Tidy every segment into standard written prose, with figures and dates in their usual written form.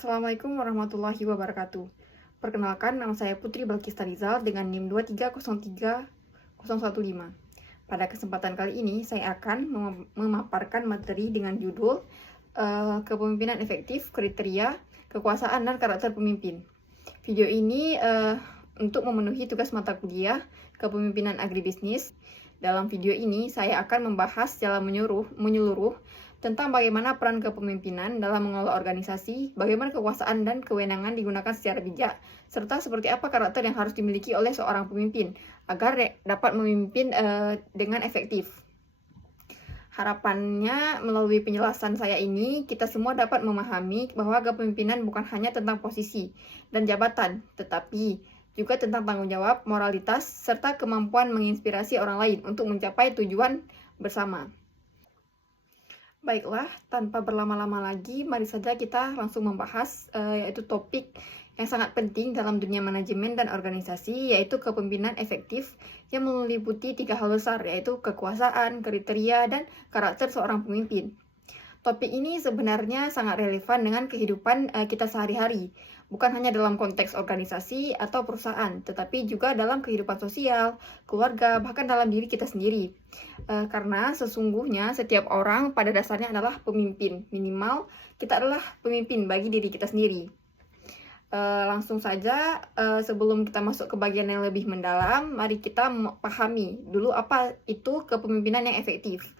Assalamualaikum warahmatullahi wabarakatuh. Perkenalkan, nama saya Putri Balkista Rizal dengan NIM 2303015. Pada kesempatan kali ini, saya akan memaparkan materi dengan judul Kepemimpinan Efektif, Kriteria, Kekuasaan, dan Karakter Pemimpin. Video ini untuk memenuhi tugas mata kuliah Kepemimpinan Agribisnis. Dalam video ini, saya akan membahas secara menyeluruh tentang bagaimana peran kepemimpinan dalam mengelola organisasi, bagaimana kekuasaan dan kewenangan digunakan secara bijak, serta seperti apa karakter yang harus dimiliki oleh seorang pemimpin agar dapat memimpin dengan efektif. Harapannya melalui penjelasan saya ini, kita semua dapat memahami bahwa kepemimpinan bukan hanya tentang posisi dan jabatan, tetapi juga tentang tanggung jawab, moralitas, serta kemampuan menginspirasi orang lain untuk mencapai tujuan bersama. Baiklah, tanpa berlama-lama lagi, mari saja kita langsung membahas yaitu topik yang sangat penting dalam dunia manajemen dan organisasi, yaitu kepemimpinan efektif yang meliputi 3 hal besar, yaitu kekuasaan, kriteria, dan karakter seorang pemimpin. Topik ini sebenarnya sangat relevan dengan kehidupan kita sehari-hari, bukan hanya dalam konteks organisasi atau perusahaan, tetapi juga dalam kehidupan sosial, keluarga, bahkan dalam diri kita sendiri. Karena sesungguhnya setiap orang pada dasarnya adalah pemimpin, minimal kita adalah pemimpin bagi diri kita sendiri. Langsung saja, sebelum kita masuk ke bagian yang lebih mendalam, mari kita pahami dulu apa itu kepemimpinan yang efektif.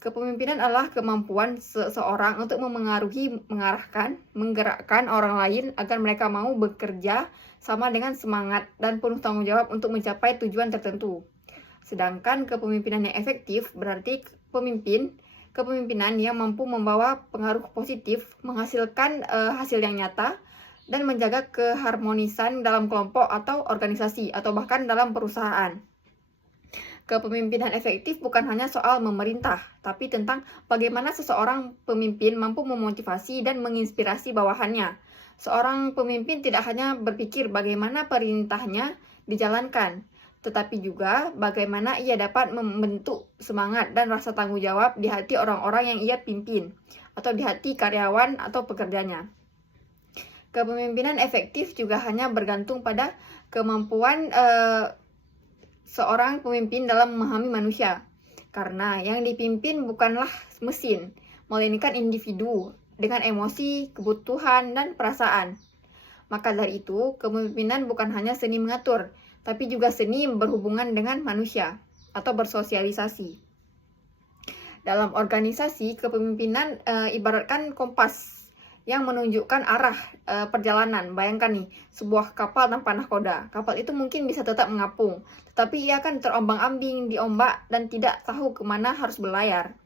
Kepemimpinan adalah kemampuan seseorang untuk memengaruhi, mengarahkan, menggerakkan orang lain agar mereka mau bekerja sama dengan semangat dan penuh tanggung jawab untuk mencapai tujuan tertentu. Sedangkan kepemimpinan yang efektif berarti kepemimpinan yang mampu membawa pengaruh positif, menghasilkan hasil yang nyata, dan menjaga keharmonisan dalam kelompok atau organisasi, atau bahkan dalam perusahaan. Kepemimpinan efektif bukan hanya soal memerintah, tapi tentang bagaimana seseorang pemimpin mampu memotivasi dan menginspirasi bawahannya. Seorang pemimpin tidak hanya berpikir bagaimana perintahnya dijalankan, tetapi juga bagaimana ia dapat membentuk semangat dan rasa tanggung jawab di hati orang-orang yang ia pimpin, atau di hati karyawan atau pekerjanya. Kepemimpinan efektif juga hanya bergantung pada kemampuan seorang pemimpin dalam memahami manusia, karena yang dipimpin bukanlah mesin, melainkan individu dengan emosi, kebutuhan, dan perasaan. Maka dari itu, kepemimpinan bukan hanya seni mengatur, tapi juga seni berhubungan dengan manusia atau bersosialisasi. Dalam organisasi, kepemimpinan ibaratkan kompas yang menunjukkan arah perjalanan. Bayangkan nih, sebuah kapal tanpa nahkoda. Kapal itu mungkin bisa tetap mengapung, tetapi ia akan terombang-ambing di ombak dan tidak tahu kemana harus berlayar.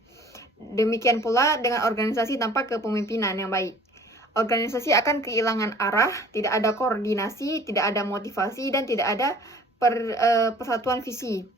Demikian pula dengan organisasi tanpa kepemimpinan yang baik. Organisasi akan kehilangan arah, tidak ada koordinasi, tidak ada motivasi, dan tidak ada persatuan visi.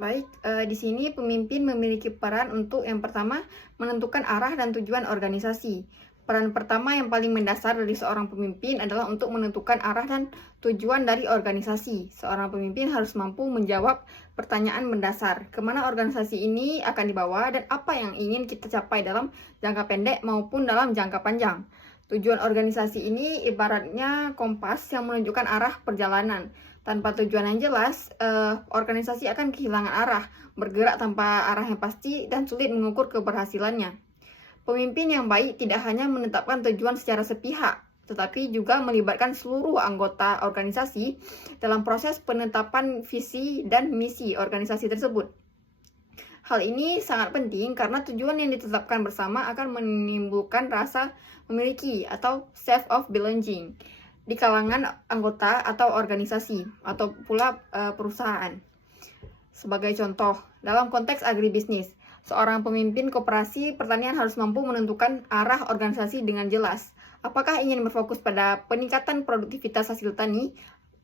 Baik, di sini pemimpin memiliki peran untuk yang pertama menentukan arah dan tujuan organisasi. Peran pertama yang paling mendasar dari seorang pemimpin adalah untuk menentukan arah dan tujuan dari organisasi. Seorang pemimpin harus mampu menjawab pertanyaan mendasar, kemana organisasi ini akan dibawa dan apa yang ingin kita capai dalam jangka pendek maupun dalam jangka panjang. Tujuan organisasi ini ibaratnya kompas yang menunjukkan arah perjalanan. Tanpa tujuan yang jelas, organisasi akan kehilangan arah, bergerak tanpa arah yang pasti, dan sulit mengukur keberhasilannya. Pemimpin yang baik tidak hanya menetapkan tujuan secara sepihak, tetapi juga melibatkan seluruh anggota organisasi dalam proses penetapan visi dan misi organisasi tersebut. Hal ini sangat penting karena tujuan yang ditetapkan bersama akan menimbulkan rasa memiliki atau sense of belonging di kalangan anggota atau organisasi atau pula perusahaan. Sebagai contoh, dalam konteks agribisnis, seorang pemimpin koperasi pertanian harus mampu menentukan arah organisasi dengan jelas. Apakah ingin berfokus pada peningkatan produktivitas hasil tani,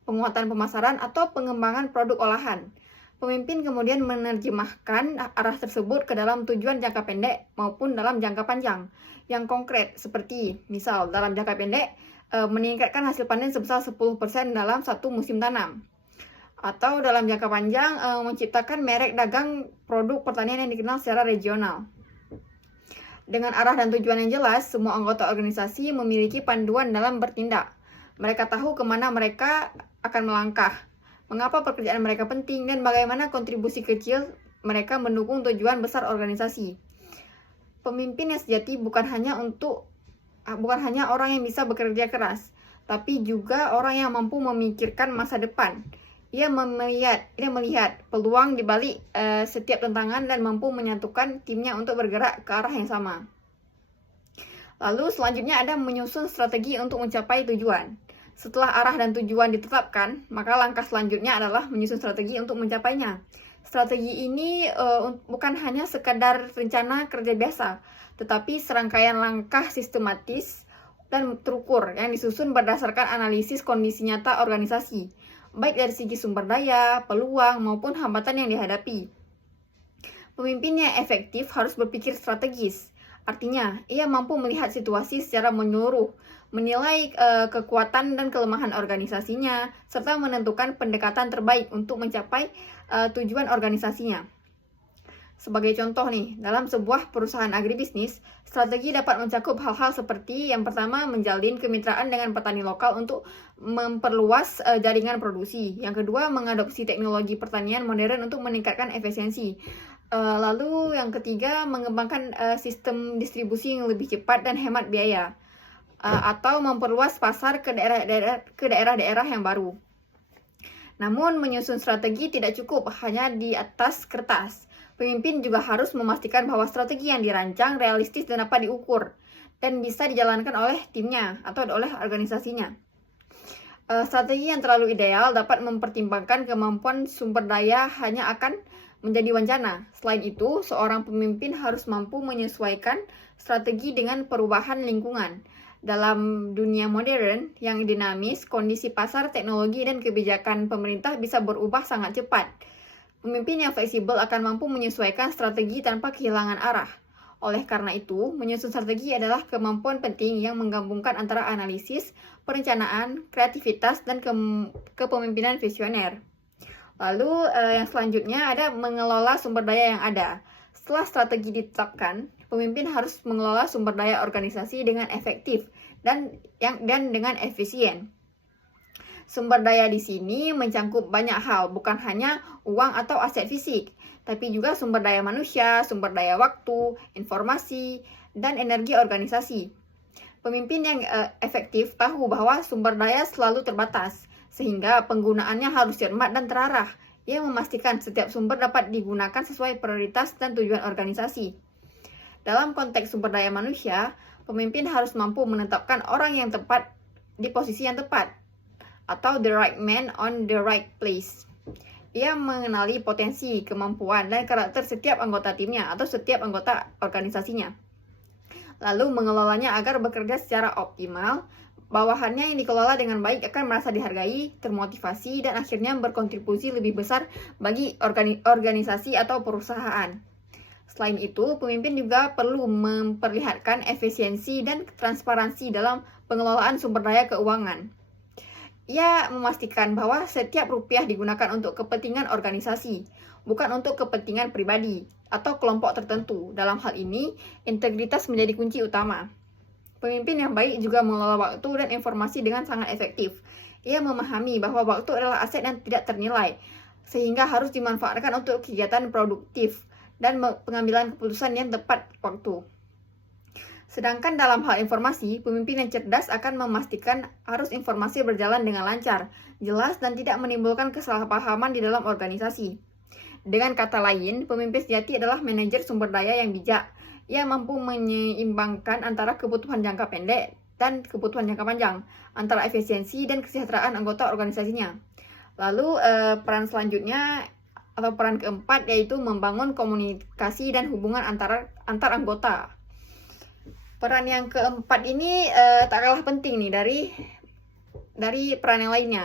penguatan pemasaran, atau pengembangan produk olahan? Pemimpin kemudian menerjemahkan arah tersebut ke dalam tujuan jangka pendek maupun dalam jangka panjang yang konkret, seperti misal dalam jangka pendek meningkatkan hasil panen sebesar 10% dalam satu musim tanam, atau dalam jangka panjang menciptakan merek dagang produk pertanian yang dikenal secara regional. Dengan arah dan tujuan yang jelas, semua anggota organisasi memiliki panduan dalam bertindak. Mereka tahu kemana mereka akan melangkah, mengapa pekerjaan mereka penting, dan bagaimana kontribusi kecil mereka mendukung tujuan besar organisasi. Pemimpin yang sejati bukan hanya orang yang bisa bekerja keras, tapi juga orang yang mampu memikirkan masa depan. Ia melihat peluang di balik setiap tantangan dan mampu menyatukan timnya untuk bergerak ke arah yang sama. Lalu selanjutnya ada menyusun strategi untuk mencapai tujuan. Setelah arah dan tujuan ditetapkan, maka langkah selanjutnya adalah menyusun strategi untuk mencapainya. Strategi ini bukan hanya sekadar rencana kerja biasa, tetapi serangkaian langkah sistematis dan terukur yang disusun berdasarkan analisis kondisi nyata organisasi, baik dari segi sumber daya, peluang, maupun hambatan yang dihadapi. Pemimpin yang efektif harus berpikir strategis. Artinya, ia mampu melihat situasi secara menyeluruh, menilai kekuatan dan kelemahan organisasinya, serta menentukan pendekatan terbaik untuk mencapai tujuan organisasinya. Sebagai contoh nih, dalam sebuah perusahaan agribisnis, strategi dapat mencakup hal-hal seperti yang pertama, menjalin kemitraan dengan petani lokal untuk memperluas jaringan produksi. Yang kedua, mengadopsi teknologi pertanian modern untuk meningkatkan efisiensi. Lalu yang ketiga, mengembangkan sistem distribusi yang lebih cepat dan hemat biaya. Atau memperluas pasar ke daerah-daerah yang baru. Namun, menyusun strategi tidak cukup hanya di atas kertas. Pemimpin juga harus memastikan bahwa strategi yang dirancang realistis dan dapat diukur dan bisa dijalankan oleh timnya atau oleh organisasinya. Strategi yang terlalu ideal dapat mempertimbangkan kemampuan sumber daya hanya akan menjadi wacana. Selain itu, seorang pemimpin harus mampu menyesuaikan strategi dengan perubahan lingkungan. Dalam dunia modern yang dinamis, kondisi pasar, teknologi, dan kebijakan pemerintah bisa berubah sangat cepat. Pemimpin yang fleksibel akan mampu menyesuaikan strategi tanpa kehilangan arah. Oleh karena itu, menyusun strategi adalah kemampuan penting yang menggabungkan antara analisis, perencanaan, kreativitas, dan kepemimpinan visioner. Lalu yang selanjutnya ada mengelola sumber daya yang ada. Setelah strategi ditetapkan, pemimpin harus mengelola sumber daya organisasi dengan efektif dan dengan efisien. Sumber daya di sini mencakup banyak hal, bukan hanya uang atau aset fisik, tapi juga sumber daya manusia, sumber daya waktu, informasi, dan energi organisasi. Pemimpin yang efektif tahu bahwa sumber daya selalu terbatas, sehingga penggunaannya harus cermat dan terarah. Ia memastikan setiap sumber dapat digunakan sesuai prioritas dan tujuan organisasi. Dalam konteks sumber daya manusia, pemimpin harus mampu menetapkan orang yang tepat di posisi yang tepat, atau the right man on the right place. Ia mengenali potensi, kemampuan, dan karakter setiap anggota timnya atau setiap anggota organisasinya. Lalu mengelolanya agar bekerja secara optimal. Bawahannya yang dikelola dengan baik akan merasa dihargai, termotivasi, dan akhirnya berkontribusi lebih besar bagi organisasi atau perusahaan. Selain itu, pemimpin juga perlu memperlihatkan efisiensi dan transparansi dalam pengelolaan sumber daya keuangan. Ia memastikan bahwa setiap rupiah digunakan untuk kepentingan organisasi, bukan untuk kepentingan pribadi atau kelompok tertentu. Dalam hal ini, integritas menjadi kunci utama. Pemimpin yang baik juga mengelola waktu dan informasi dengan sangat efektif. Ia memahami bahwa waktu adalah aset yang tidak ternilai, sehingga harus dimanfaatkan untuk kegiatan produktif dan pengambilan keputusan yang tepat waktu. Sedangkan dalam hal informasi, pemimpin yang cerdas akan memastikan arus informasi berjalan dengan lancar, jelas, dan tidak menimbulkan kesalahpahaman di dalam organisasi. Dengan kata lain, pemimpin sejati adalah manajer sumber daya yang bijak. Ia mampu menyeimbangkan antara kebutuhan jangka pendek dan kebutuhan jangka panjang, antara efisiensi dan kesejahteraan anggota organisasinya. Lalu peran selanjutnya atau peran keempat yaitu membangun komunikasi dan hubungan antar anggota. Peran yang keempat ini tak kalah penting nih dari peran yang lainnya,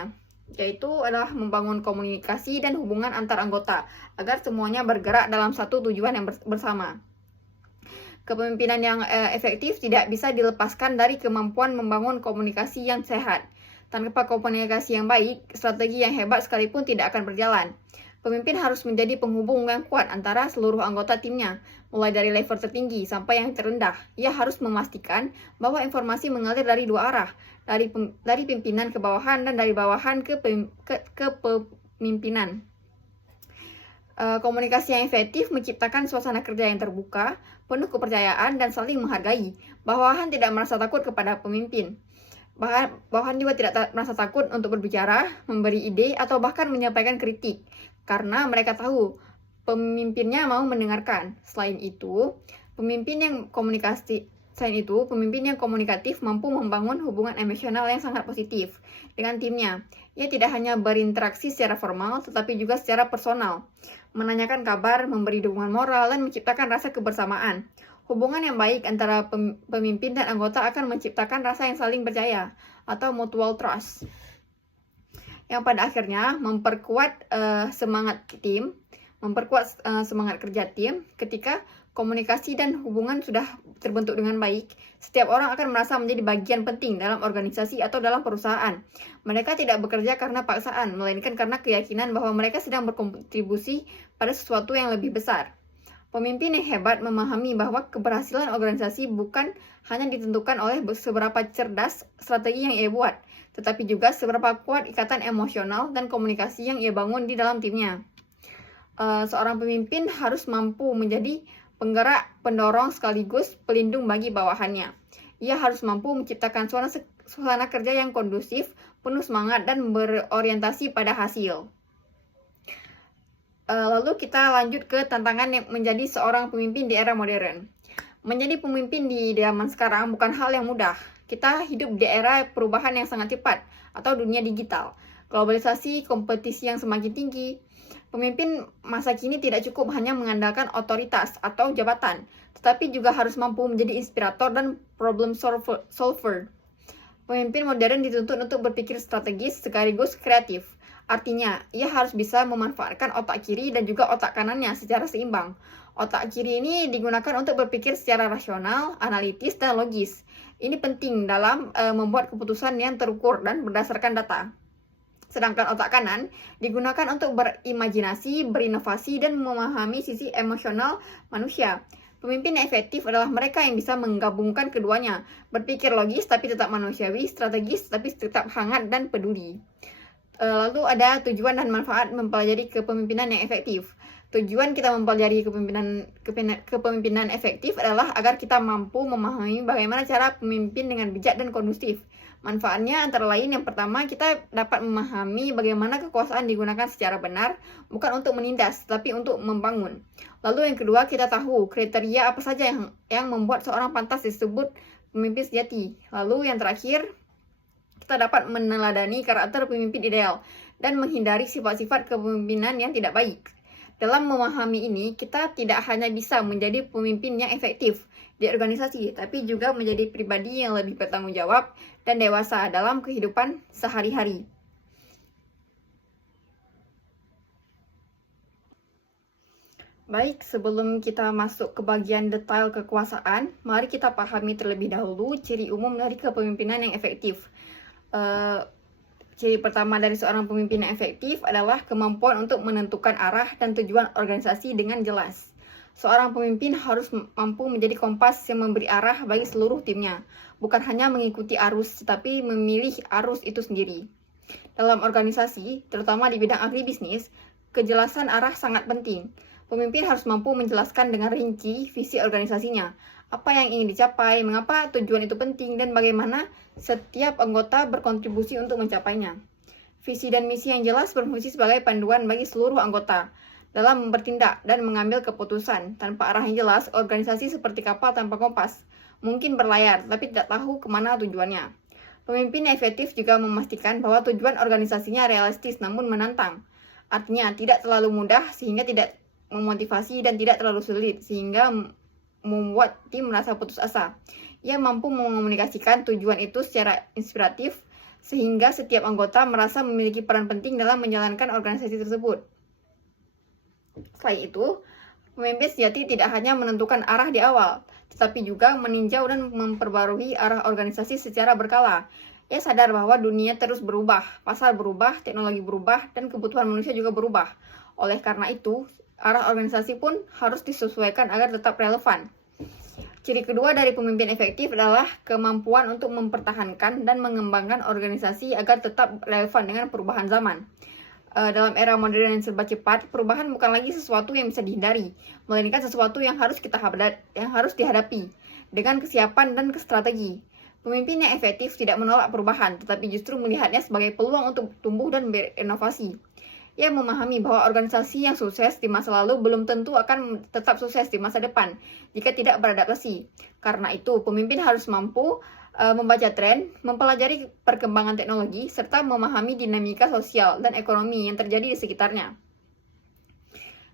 yaitu adalah membangun komunikasi dan hubungan antar anggota agar semuanya bergerak dalam satu tujuan yang bersama. Kepemimpinan yang efektif tidak bisa dilepaskan dari kemampuan membangun komunikasi yang sehat. Tanpa komunikasi yang baik, strategi yang hebat sekalipun tidak akan berjalan. Pemimpin harus menjadi penghubung yang kuat antara seluruh anggota timnya, mulai dari level tertinggi sampai yang terendah. Ia harus memastikan bahwa informasi mengalir dari dua arah, dari pimpinan ke bawahan dan dari bawahan ke pemimpinan. Komunikasi yang efektif menciptakan suasana kerja yang terbuka, penuh kepercayaan, dan saling menghargai. Bawahan tidak merasa takut kepada pemimpin. Bawahan juga tidak merasa takut untuk berbicara, memberi ide, atau bahkan menyampaikan kritik, karena mereka tahu pemimpinnya mau mendengarkan. Selain itu, pemimpin yang komunikatif mampu membangun hubungan emosional yang sangat positif dengan timnya. Ia tidak hanya berinteraksi secara formal, tetapi juga secara personal, menanyakan kabar, memberi dukungan moral, dan menciptakan rasa kebersamaan. Hubungan yang baik antara pemimpin dan anggota akan menciptakan rasa yang saling percaya atau mutual trust, yang pada akhirnya memperkuat semangat kerja tim. Ketika komunikasi dan hubungan sudah terbentuk dengan baik, setiap orang akan merasa menjadi bagian penting dalam organisasi atau dalam perusahaan. Mereka tidak bekerja karena paksaan, melainkan karena keyakinan bahwa mereka sedang berkontribusi pada sesuatu yang lebih besar. Pemimpin yang hebat memahami bahwa keberhasilan organisasi bukan hanya ditentukan oleh seberapa cerdas strategi yang ia buat, tetapi juga seberapa kuat ikatan emosional dan komunikasi yang ia bangun di dalam timnya. Seorang pemimpin harus mampu menjadi penggerak, pendorong, sekaligus pelindung bagi bawahannya. Ia harus mampu menciptakan suasana kerja yang kondusif, penuh semangat, dan berorientasi pada hasil. Lalu kita lanjut ke tantangan yang menjadi seorang pemimpin di era modern. Menjadi pemimpin di zaman sekarang bukan hal yang mudah. Kita hidup di era perubahan yang sangat cepat atau dunia digital, globalisasi, kompetisi yang semakin tinggi. Pemimpin masa kini tidak cukup hanya mengandalkan otoritas atau jabatan, tetapi juga harus mampu menjadi inspirator dan problem solver. Pemimpin modern dituntut untuk berpikir strategis sekaligus kreatif. Artinya, ia harus bisa memanfaatkan otak kiri dan juga otak kanannya secara seimbang. Otak kiri ini digunakan untuk berpikir secara rasional, analitis, dan logis. Ini penting dalam membuat keputusan yang terukur dan berdasarkan data. Sedangkan otak kanan digunakan untuk berimajinasi, berinovasi, dan memahami sisi emosional manusia. Pemimpin yang efektif adalah mereka yang bisa menggabungkan keduanya, berpikir logis tapi tetap manusiawi, strategis tapi tetap hangat dan peduli. Lalu ada tujuan dan manfaat mempelajari kepemimpinan yang efektif. Tujuan kita mempelajari kepemimpinan efektif adalah agar kita mampu memahami bagaimana cara pemimpin dengan bijak dan kondusif. Manfaatnya antara lain, yang pertama, kita dapat memahami bagaimana kekuasaan digunakan secara benar, bukan untuk menindas, tapi untuk membangun. Lalu yang kedua, kita tahu kriteria apa saja yang membuat seorang pantas disebut pemimpin sejati. Lalu yang terakhir, kita dapat meneladani karakter pemimpin ideal dan menghindari sifat-sifat kepemimpinan yang tidak baik. Dalam memahami ini, kita tidak hanya bisa menjadi pemimpin yang efektif di organisasi, tapi juga menjadi pribadi yang lebih bertanggung jawab dan dewasa dalam kehidupan sehari-hari. Baik, sebelum kita masuk ke bagian detail kekuasaan, mari kita pahami terlebih dahulu ciri umum dari kepemimpinan yang efektif. Ciri pertama dari seorang pemimpin yang efektif adalah kemampuan untuk menentukan arah dan tujuan organisasi dengan jelas. Seorang pemimpin harus mampu menjadi kompas yang memberi arah bagi seluruh timnya, bukan hanya mengikuti arus, tetapi memilih arus itu sendiri. Dalam organisasi, terutama di bidang agribisnis, kejelasan arah sangat penting. Pemimpin harus mampu menjelaskan dengan rinci visi organisasinya, apa yang ingin dicapai, mengapa tujuan itu penting, dan bagaimana setiap anggota berkontribusi untuk mencapainya. Visi dan misi yang jelas berfungsi sebagai panduan bagi seluruh anggota dalam bertindak dan mengambil keputusan. Tanpa arah yang jelas, organisasi seperti kapal tanpa kompas, mungkin berlayar, tapi tidak tahu kemana tujuannya. Pemimpin yang efektif juga memastikan bahwa tujuan organisasinya realistis namun menantang. Artinya, tidak terlalu mudah sehingga tidak memotivasi dan tidak terlalu sulit sehingga membuat tim merasa putus asa. Ia mampu mengomunikasikan tujuan itu secara inspiratif sehingga setiap anggota merasa memiliki peran penting dalam menjalankan organisasi tersebut. Selain itu, pemimpin sejati tidak hanya menentukan arah di awal, tetapi juga meninjau dan memperbarui arah organisasi secara berkala. Ia sadar bahwa dunia terus berubah, pasar berubah, teknologi berubah, dan kebutuhan manusia juga berubah. Oleh karena itu, arah organisasi pun harus disesuaikan agar tetap relevan. Ciri kedua dari pemimpin efektif adalah kemampuan untuk mempertahankan dan mengembangkan organisasi agar tetap relevan dengan perubahan zaman. Dalam era modern yang serba cepat, perubahan bukan lagi sesuatu yang bisa dihindari, melainkan sesuatu yang harus dihadapi dengan kesiapan dan strategi. Pemimpin yang efektif tidak menolak perubahan, tetapi justru melihatnya sebagai peluang untuk tumbuh dan berinovasi. Ia memahami bahwa organisasi yang sukses di masa lalu belum tentu akan tetap sukses di masa depan jika tidak beradaptasi. Karena itu, pemimpin harus mampu membaca tren, mempelajari perkembangan teknologi, serta memahami dinamika sosial dan ekonomi yang terjadi di sekitarnya.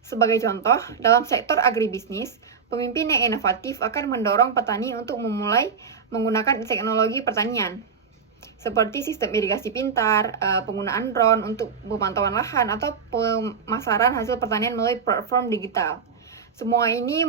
Sebagai contoh, dalam sektor agribisnis, pemimpin yang inovatif akan mendorong petani untuk memulai menggunakan teknologi pertanian, seperti sistem irigasi pintar, penggunaan drone untuk pemantauan lahan, atau pemasaran hasil pertanian melalui platform digital. Semua ini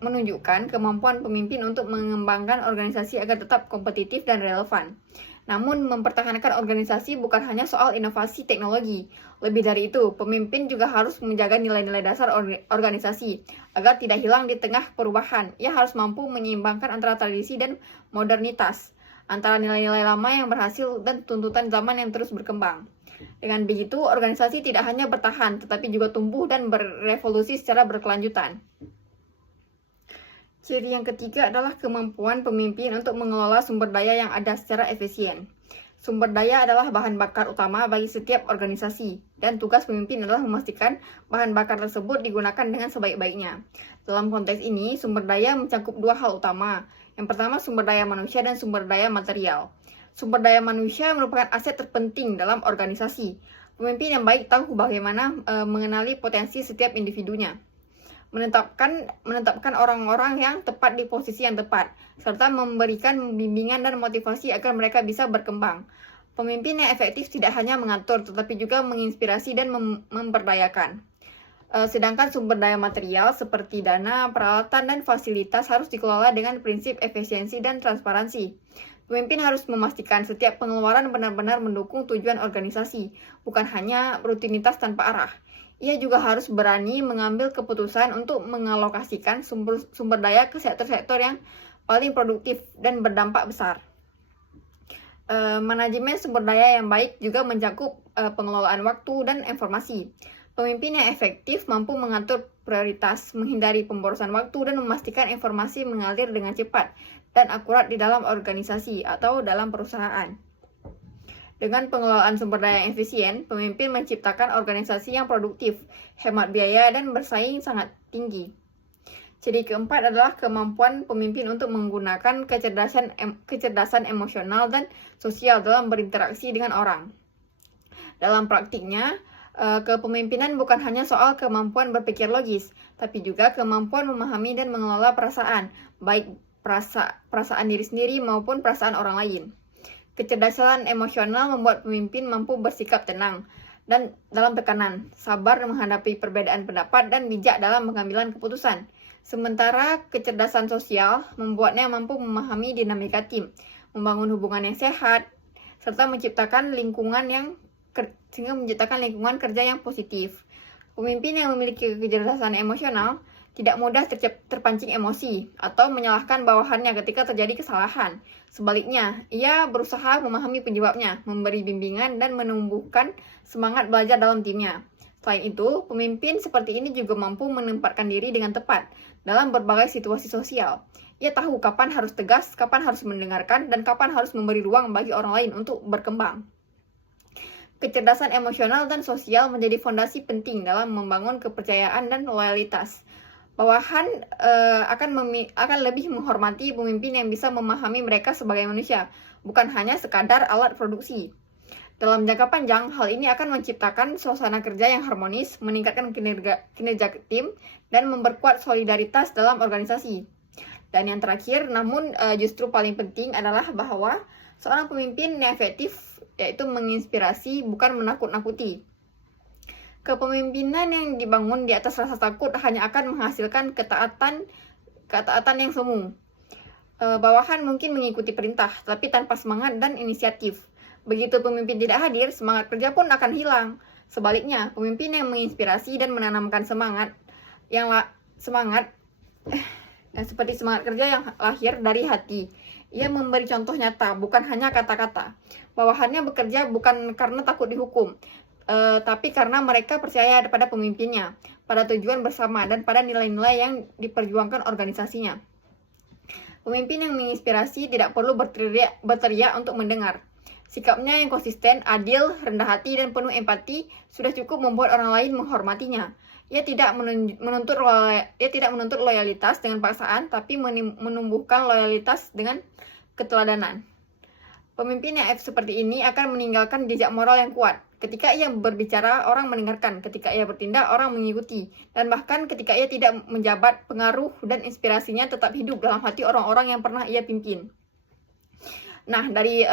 menunjukkan kemampuan pemimpin untuk mengembangkan organisasi agar tetap kompetitif dan relevan. Namun, mempertahankan organisasi bukan hanya soal inovasi teknologi. Lebih dari itu, pemimpin juga harus menjaga nilai-nilai dasar organisasi agar tidak hilang di tengah perubahan. Ia harus mampu menyeimbangkan antara tradisi dan modernitas, antara nilai-nilai lama yang berhasil dan tuntutan zaman yang terus berkembang. Dengan begitu, organisasi tidak hanya bertahan, tetapi juga tumbuh dan berevolusi secara berkelanjutan. Ciri yang ketiga adalah kemampuan pemimpin untuk mengelola sumber daya yang ada secara efisien. Sumber daya adalah bahan bakar utama bagi setiap organisasi, dan tugas pemimpin adalah memastikan bahan bakar tersebut digunakan dengan sebaik-baiknya. Dalam konteks ini, sumber daya mencakup dua hal utama. Yang pertama, sumber daya manusia dan sumber daya material. Sumber daya manusia merupakan aset terpenting dalam organisasi. Pemimpin yang baik tahu bagaimana mengenali potensi setiap individunya, menetapkan orang-orang yang tepat di posisi yang tepat, serta memberikan bimbingan dan motivasi agar mereka bisa berkembang. Pemimpin yang efektif tidak hanya mengatur, tetapi juga menginspirasi dan memperdayakan. Sedangkan sumber daya material seperti dana, peralatan, dan fasilitas harus dikelola dengan prinsip efisiensi dan transparansi. Pemimpin harus memastikan setiap pengeluaran benar-benar mendukung tujuan organisasi, bukan hanya rutinitas tanpa arah. Ia juga harus berani mengambil keputusan untuk mengalokasikan sumber daya ke sektor-sektor yang paling produktif dan berdampak besar. Manajemen sumber daya yang baik juga mencakup pengelolaan waktu dan informasi. Pemimpin yang efektif mampu mengatur prioritas, menghindari pemborosan waktu, dan memastikan informasi mengalir dengan cepat dan akurat di dalam organisasi atau dalam perusahaan. Dengan pengelolaan sumber daya yang efisien, pemimpin menciptakan organisasi yang produktif, hemat biaya, dan bersaing sangat tinggi. Ciri keempat adalah kemampuan pemimpin untuk menggunakan kecerdasan emosional dan sosial dalam berinteraksi dengan orang. Dalam praktiknya, kepemimpinan bukan hanya soal kemampuan berpikir logis, tapi juga kemampuan memahami dan mengelola perasaan, baik perasaan diri sendiri maupun perasaan orang lain. Kecerdasan emosional membuat pemimpin mampu bersikap tenang dan dalam tekanan, sabar menghadapi perbedaan pendapat, dan bijak dalam pengambilan keputusan. Sementara kecerdasan sosial membuatnya mampu memahami dinamika tim, membangun hubungan yang sehat, serta menciptakan lingkungan kerja yang positif. Pemimpin yang memiliki kecerdasan emosional tidak mudah terpancing emosi atau menyalahkan bawahannya ketika terjadi kesalahan. Sebaliknya, ia berusaha memahami penyebabnya, memberi bimbingan, dan menumbuhkan semangat belajar dalam timnya. Selain itu, pemimpin seperti ini juga mampu menempatkan diri dengan tepat dalam berbagai situasi sosial. Ia tahu kapan harus tegas, kapan harus mendengarkan, dan kapan harus memberi ruang bagi orang lain untuk berkembang. Kecerdasan emosional dan sosial menjadi fondasi penting dalam membangun kepercayaan dan loyalitas. Bawahan akan lebih menghormati pemimpin yang bisa memahami mereka sebagai manusia, bukan hanya sekadar alat produksi. Dalam jangka panjang, hal ini akan menciptakan suasana kerja yang harmonis, meningkatkan kinerja tim, dan memperkuat solidaritas dalam organisasi. Dan yang terakhir, namun justru paling penting adalah bahwa seorang pemimpin yang efektif yaitu menginspirasi, bukan menakut-nakuti. Kepemimpinan yang dibangun di atas rasa takut hanya akan menghasilkan ketaatan yang semu. Bawahan mungkin mengikuti perintah, tapi tanpa semangat dan inisiatif. Begitu pemimpin tidak hadir, semangat kerja pun akan hilang. Sebaliknya, pemimpin yang menginspirasi dan menanamkan semangat seperti semangat kerja yang lahir dari hati. Ia memberi contoh nyata, bukan hanya kata-kata. Bawahannya bekerja bukan karena takut dihukum, tapi karena mereka percaya pada pemimpinnya, pada tujuan bersama, dan pada nilai-nilai yang diperjuangkan organisasinya. Pemimpin yang menginspirasi tidak perlu berteriak untuk mendengar. Sikapnya yang konsisten, adil, rendah hati, dan penuh empati sudah cukup membuat orang lain menghormatinya. Ia tidak menuntut loyalitas dengan paksaan, tapi menumbuhkan loyalitas dengan keteladanan. Pemimpin yang seperti ini akan meninggalkan jejak moral yang kuat. Ketika ia berbicara, orang mendengarkan. Ketika ia bertindak, orang mengikuti. Dan bahkan ketika ia tidak menjabat, pengaruh dan inspirasinya tetap hidup dalam hati orang-orang yang pernah ia pimpin. Nah, dari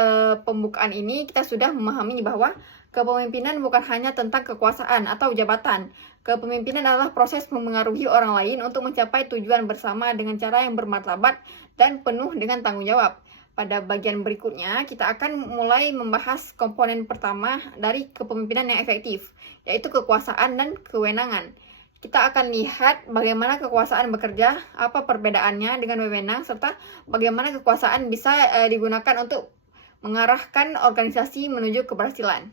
pembukaan ini kita sudah memahami bahwa kepemimpinan bukan hanya tentang kekuasaan atau jabatan. Kepemimpinan adalah proses memengaruhi orang lain untuk mencapai tujuan bersama dengan cara yang bermartabat dan penuh dengan tanggung jawab. Pada bagian berikutnya, kita akan mulai membahas komponen pertama dari kepemimpinan yang efektif, yaitu kekuasaan dan kewenangan. Kita akan lihat bagaimana kekuasaan bekerja, apa perbedaannya dengan wewenang, serta bagaimana kekuasaan bisa digunakan untuk mengarahkan organisasi menuju keberhasilan.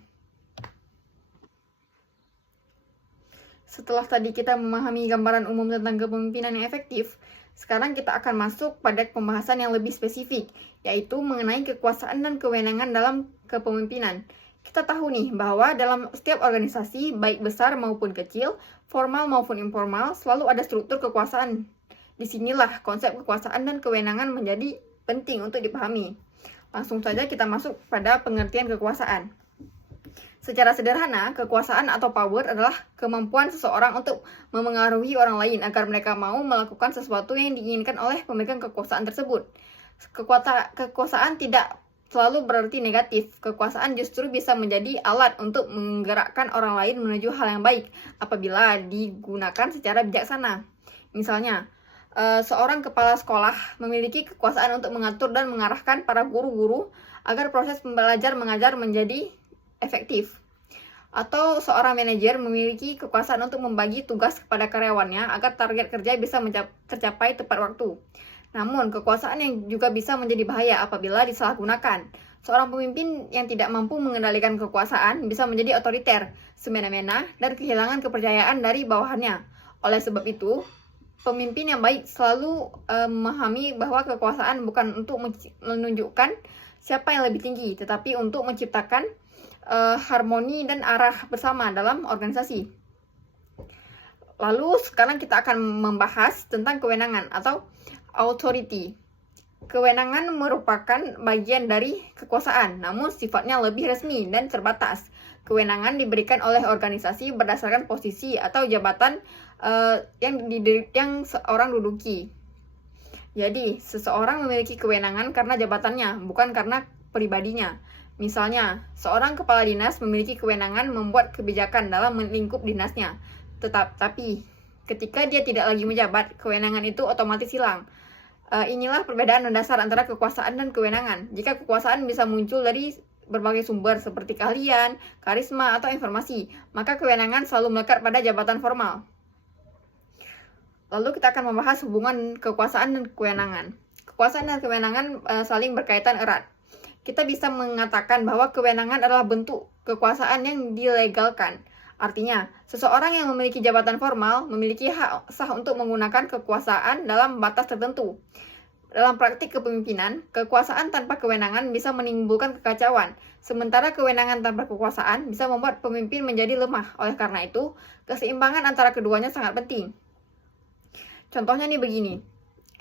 Setelah tadi kita memahami gambaran umum tentang kepemimpinan yang efektif, sekarang kita akan masuk pada pembahasan yang lebih spesifik, yaitu mengenai kekuasaan dan kewenangan dalam kepemimpinan. Kita tahu nih bahwa dalam setiap organisasi, baik besar maupun kecil, formal maupun informal, selalu ada struktur kekuasaan. Disinilah konsep kekuasaan dan kewenangan menjadi penting untuk dipahami. Langsung saja kita masuk pada pengertian kekuasaan. Secara sederhana, kekuasaan atau power adalah kemampuan seseorang untuk memengaruhi orang lain agar mereka mau melakukan sesuatu yang diinginkan oleh pemegang kekuasaan tersebut. Kekuasaan tidak selalu berarti negatif. Kekuasaan justru bisa menjadi alat untuk menggerakkan orang lain menuju hal yang baik apabila digunakan secara bijaksana. Misalnya, seorang kepala sekolah memiliki kekuasaan untuk mengatur dan mengarahkan para guru-guru agar proses belajar mengajar menjadi efektif. Atau seorang manajer memiliki kekuasaan untuk membagi tugas kepada karyawannya agar target kerja bisa tercapai tepat waktu. Namun, kekuasaan yang juga bisa menjadi bahaya apabila disalahgunakan. Seorang pemimpin yang tidak mampu mengendalikan kekuasaan bisa menjadi otoriter, semena-mena, dan kehilangan kepercayaan dari bawahannya. Oleh sebab itu, pemimpin yang baik selalu memahami bahwa kekuasaan bukan untuk menunjukkan siapa yang lebih tinggi, tetapi untuk menciptakan harmoni dan arah bersama dalam organisasi. Lalu sekarang kita akan membahas tentang kewenangan atau authority. Kewenangan merupakan bagian dari kekuasaan, namun sifatnya lebih resmi dan terbatas. Kewenangan diberikan oleh organisasi berdasarkan posisi atau jabatan yang seorang duduki. Jadi, seseorang memiliki kewenangan karena jabatannya, bukan karena pribadinya. Misalnya, seorang kepala dinas memiliki kewenangan membuat kebijakan dalam lingkup dinasnya. Tapi, ketika dia tidak lagi menjabat, kewenangan itu otomatis hilang. Inilah perbedaan mendasar antara kekuasaan dan kewenangan. Jika kekuasaan bisa muncul dari berbagai sumber seperti keahlian, karisma, atau informasi, maka kewenangan selalu melekat pada jabatan formal. Lalu kita akan membahas hubungan kekuasaan dan kewenangan. Kekuasaan dan kewenangan saling berkaitan erat. Kita bisa mengatakan bahwa kewenangan adalah bentuk kekuasaan yang dilegalkan. Artinya, seseorang yang memiliki jabatan formal memiliki hak sah untuk menggunakan kekuasaan dalam batas tertentu. Dalam praktik kepemimpinan, kekuasaan tanpa kewenangan bisa menimbulkan kekacauan, sementara kewenangan tanpa kekuasaan bisa membuat pemimpin menjadi lemah. Oleh karena itu, keseimbangan antara keduanya sangat penting. Contohnya nih begini.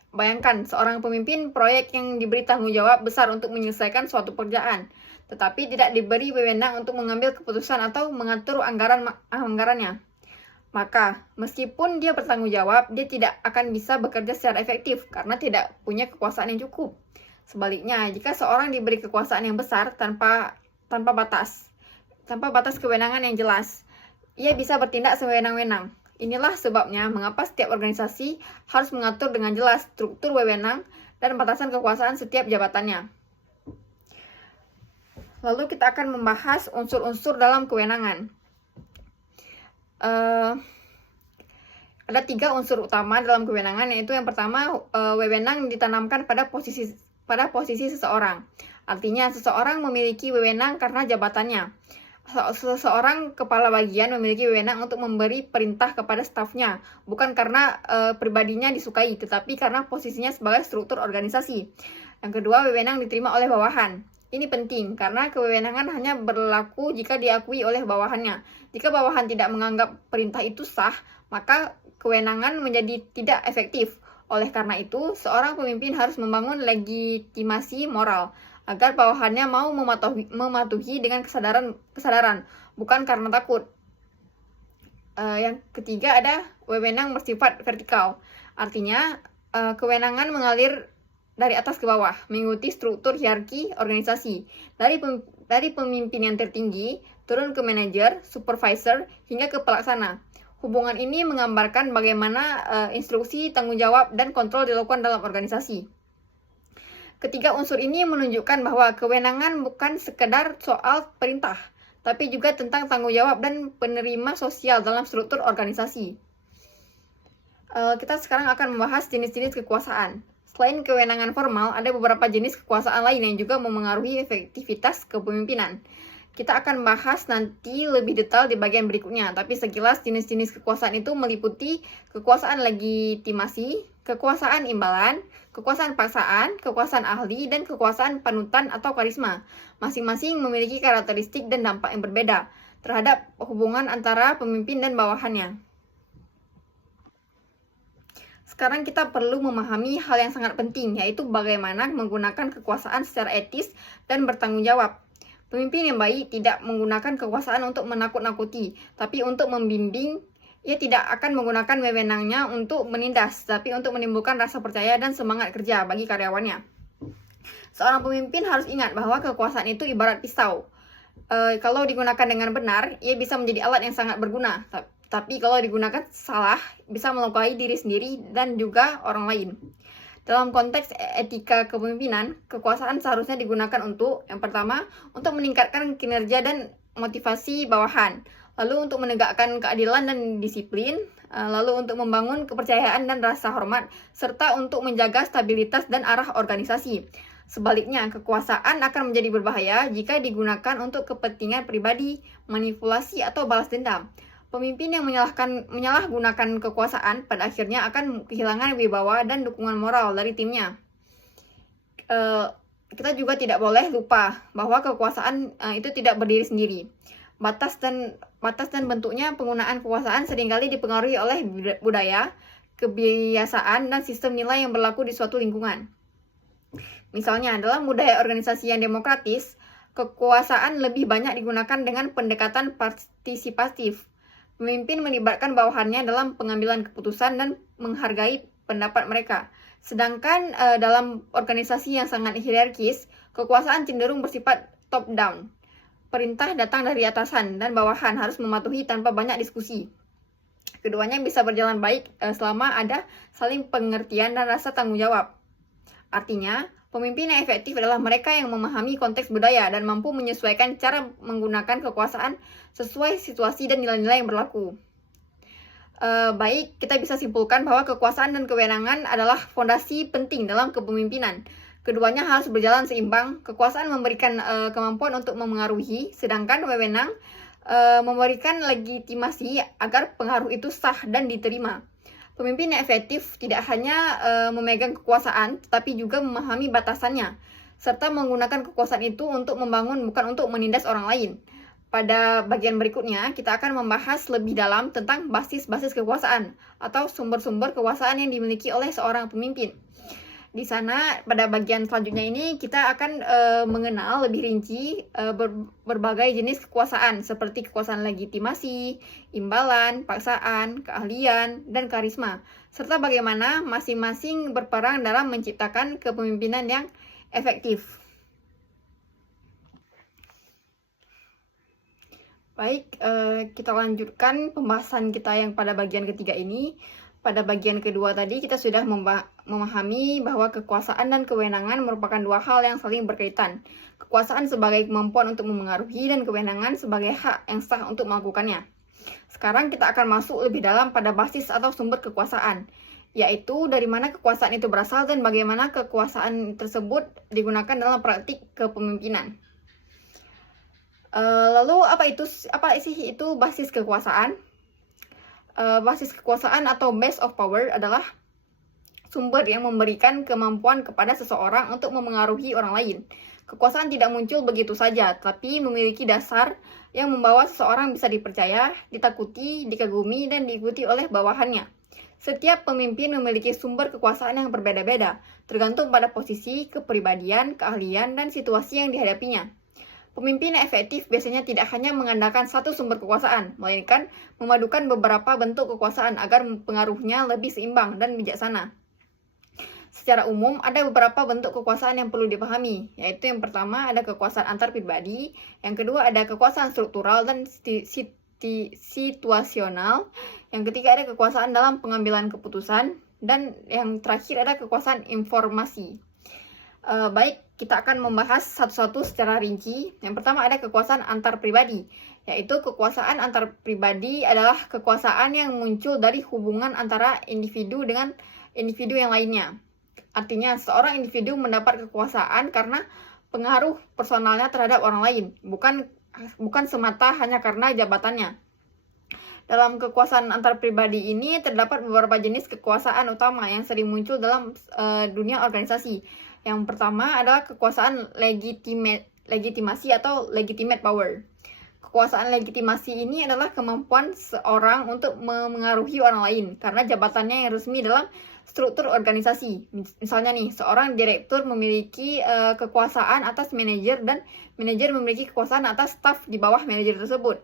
Bayangkan, seorang pemimpin proyek yang diberi tanggung jawab besar untuk menyelesaikan suatu pekerjaan, tetapi tidak diberi wewenang untuk mengambil keputusan atau mengatur anggarannya. Maka, meskipun dia bertanggung jawab, dia tidak akan bisa bekerja secara efektif karena tidak punya kekuasaan yang cukup. Sebaliknya, jika seorang diberi kekuasaan yang besar tanpa batas kewenangan yang jelas, ia bisa bertindak sewenang-wenang. Inilah sebabnya mengapa setiap organisasi harus mengatur dengan jelas struktur wewenang dan batasan kekuasaan setiap jabatannya. Lalu kita akan membahas unsur-unsur dalam kewenangan. Uh, ada 3 unsur utama dalam kewenangan, yaitu yang pertama, wewenang ditanamkan pada posisi seseorang. Artinya seseorang memiliki wewenang karena jabatannya. Seseorang kepala bagian memiliki wewenang untuk memberi perintah kepada stafnya, bukan karena pribadinya disukai, tetapi karena posisinya sebagai struktur organisasi. Yang kedua, wewenang diterima oleh bawahan. Ini penting karena kewenangan hanya berlaku jika diakui oleh bawahannya. Jika bawahan tidak menganggap perintah itu sah, maka kewenangan menjadi tidak efektif. Oleh karena itu, seorang pemimpin harus membangun legitimasi moral agar bawahannya mau mematuhi dengan kesadaran, bukan karena takut. Yang ketiga ada wewenang bersifat vertikal. Artinya, kewenangan mengalir dari atas ke bawah, mengikuti struktur hierarki organisasi. Dari pemimpin yang tertinggi, turun ke manajer, supervisor, hingga ke pelaksana. Hubungan ini menggambarkan bagaimana instruksi, tanggung jawab, dan kontrol dilakukan dalam organisasi. Ketiga unsur ini menunjukkan bahwa kewenangan bukan sekedar soal perintah, tapi juga tentang tanggung jawab dan penerima sosial dalam struktur organisasi. Kita sekarang akan membahas jenis-jenis kekuasaan. Selain kewenangan formal, ada beberapa jenis kekuasaan lain yang juga memengaruhi efektivitas kepemimpinan. Kita akan bahas nanti lebih detail di bagian berikutnya, tapi sekilas jenis-jenis kekuasaan itu meliputi kekuasaan legitimasi, kekuasaan imbalan, kekuasaan paksaan, kekuasaan ahli, dan kekuasaan panutan atau karisma. Masing-masing memiliki karakteristik dan dampak yang berbeda terhadap hubungan antara pemimpin dan bawahannya. Sekarang kita perlu memahami hal yang sangat penting, yaitu bagaimana menggunakan kekuasaan secara etis dan bertanggung jawab. Pemimpin yang baik tidak menggunakan kekuasaan untuk menakut-nakuti, tapi untuk membimbing. Ia tidak akan menggunakan wewenangnya untuk menindas, tapi untuk menimbulkan rasa percaya dan semangat kerja bagi karyawannya. Seorang pemimpin harus ingat bahwa kekuasaan itu ibarat pisau. Kalau digunakan dengan benar, ia bisa menjadi alat yang sangat berguna. Tapi kalau digunakan salah, bisa melukai diri sendiri dan juga orang lain. Dalam konteks etika kepemimpinan, kekuasaan seharusnya digunakan untuk, yang pertama, untuk meningkatkan kinerja dan motivasi bawahan, lalu untuk menegakkan keadilan dan disiplin, lalu untuk membangun kepercayaan dan rasa hormat, serta untuk menjaga stabilitas dan arah organisasi. Sebaliknya, kekuasaan akan menjadi berbahaya jika digunakan untuk kepentingan pribadi, manipulasi, atau balas dendam. Pemimpin yang menyalahgunakan kekuasaan pada akhirnya akan kehilangan wibawa dan dukungan moral dari timnya. Kita juga tidak boleh lupa bahwa kekuasaan itu tidak berdiri sendiri. Batas dan bentuknya penggunaan kekuasaan seringkali dipengaruhi oleh budaya, kebiasaan, dan sistem nilai yang berlaku di suatu lingkungan. Misalnya, dalam budaya organisasi yang demokratis, kekuasaan lebih banyak digunakan dengan pendekatan partisipatif. Pemimpin melibatkan bawahannya dalam pengambilan keputusan dan menghargai pendapat mereka. Sedangkan dalam organisasi yang sangat hierarkis, kekuasaan cenderung bersifat top-down. Perintah datang dari atasan dan bawahan harus mematuhi tanpa banyak diskusi. Keduanya bisa berjalan baik selama ada saling pengertian dan rasa tanggung jawab. Artinya, pemimpin yang efektif adalah mereka yang memahami konteks budaya dan mampu menyesuaikan cara menggunakan kekuasaan sesuai situasi dan nilai-nilai yang berlaku. Baik, kita bisa simpulkan bahwa kekuasaan dan kewenangan adalah fondasi penting dalam kepemimpinan. Keduanya harus berjalan seimbang. Kekuasaan memberikan kemampuan untuk memengaruhi, sedangkan wewenang memberikan legitimasi agar pengaruh itu sah dan diterima. Pemimpin yang efektif tidak hanya memegang kekuasaan, tetapi juga memahami batasannya, serta menggunakan kekuasaan itu untuk membangun, bukan untuk menindas orang lain. Pada bagian berikutnya, kita akan membahas lebih dalam tentang basis-basis kekuasaan, atau sumber-sumber kekuasaan yang dimiliki oleh seorang pemimpin. Di sana, pada bagian selanjutnya ini, kita akan mengenal lebih rinci berbagai jenis kekuasaan, seperti kekuasaan legitimasi, imbalan, paksaan, keahlian, dan karisma, serta bagaimana masing-masing berperan dalam menciptakan kepemimpinan yang efektif. Baik, kita lanjutkan pembahasan kita yang pada bagian ketiga ini. Pada bagian kedua tadi kita sudah memahami bahwa kekuasaan dan kewenangan merupakan dua hal yang saling berkaitan. Kekuasaan sebagai kemampuan untuk memengaruhi dan kewenangan sebagai hak yang sah untuk melakukannya. Sekarang kita akan masuk lebih dalam pada basis atau sumber kekuasaan, yaitu dari mana kekuasaan itu berasal dan bagaimana kekuasaan tersebut digunakan dalam praktik kepemimpinan. Lalu apa sih itu basis kekuasaan? Basis kekuasaan atau base of power adalah sumber yang memberikan kemampuan kepada seseorang untuk memengaruhi orang lain. Kekuasaan tidak muncul begitu saja, tapi memiliki dasar yang membawa seseorang bisa dipercaya, ditakuti, dikagumi, dan diikuti oleh bawahannya. Setiap pemimpin memiliki sumber kekuasaan yang berbeda-beda, tergantung pada posisi, kepribadian, keahlian, dan situasi yang dihadapinya. Pemimpin yang efektif biasanya tidak hanya mengandalkan satu sumber kekuasaan, melainkan memadukan beberapa bentuk kekuasaan agar pengaruhnya lebih seimbang dan bijaksana. Secara umum, ada beberapa bentuk kekuasaan yang perlu dipahami, yaitu yang pertama ada kekuasaan antar pribadi, yang kedua ada kekuasaan struktural dan situasional, yang ketiga ada kekuasaan dalam pengambilan keputusan, dan yang terakhir ada kekuasaan informasi. Baik, kita akan membahas satu-satu secara rinci. Yang pertama ada kekuasaan antar pribadi, yaitu kekuasaan antar pribadi adalah kekuasaan yang muncul dari hubungan antara individu dengan individu yang lainnya. Artinya, seorang individu mendapat kekuasaan karena pengaruh personalnya terhadap orang lain, bukan semata hanya karena jabatannya. Dalam kekuasaan antar pribadi ini terdapat beberapa jenis kekuasaan utama yang sering muncul dalam dunia organisasi. Yang pertama adalah kekuasaan legitimasi atau legitimate power. Kekuasaan legitimasi ini adalah kemampuan seorang untuk memengaruhi orang lain karena jabatannya yang resmi dalam struktur organisasi. Misalnya nih, seorang direktur memiliki kekuasaan atas manajer dan manajer memiliki kekuasaan atas staf di bawah manajer tersebut.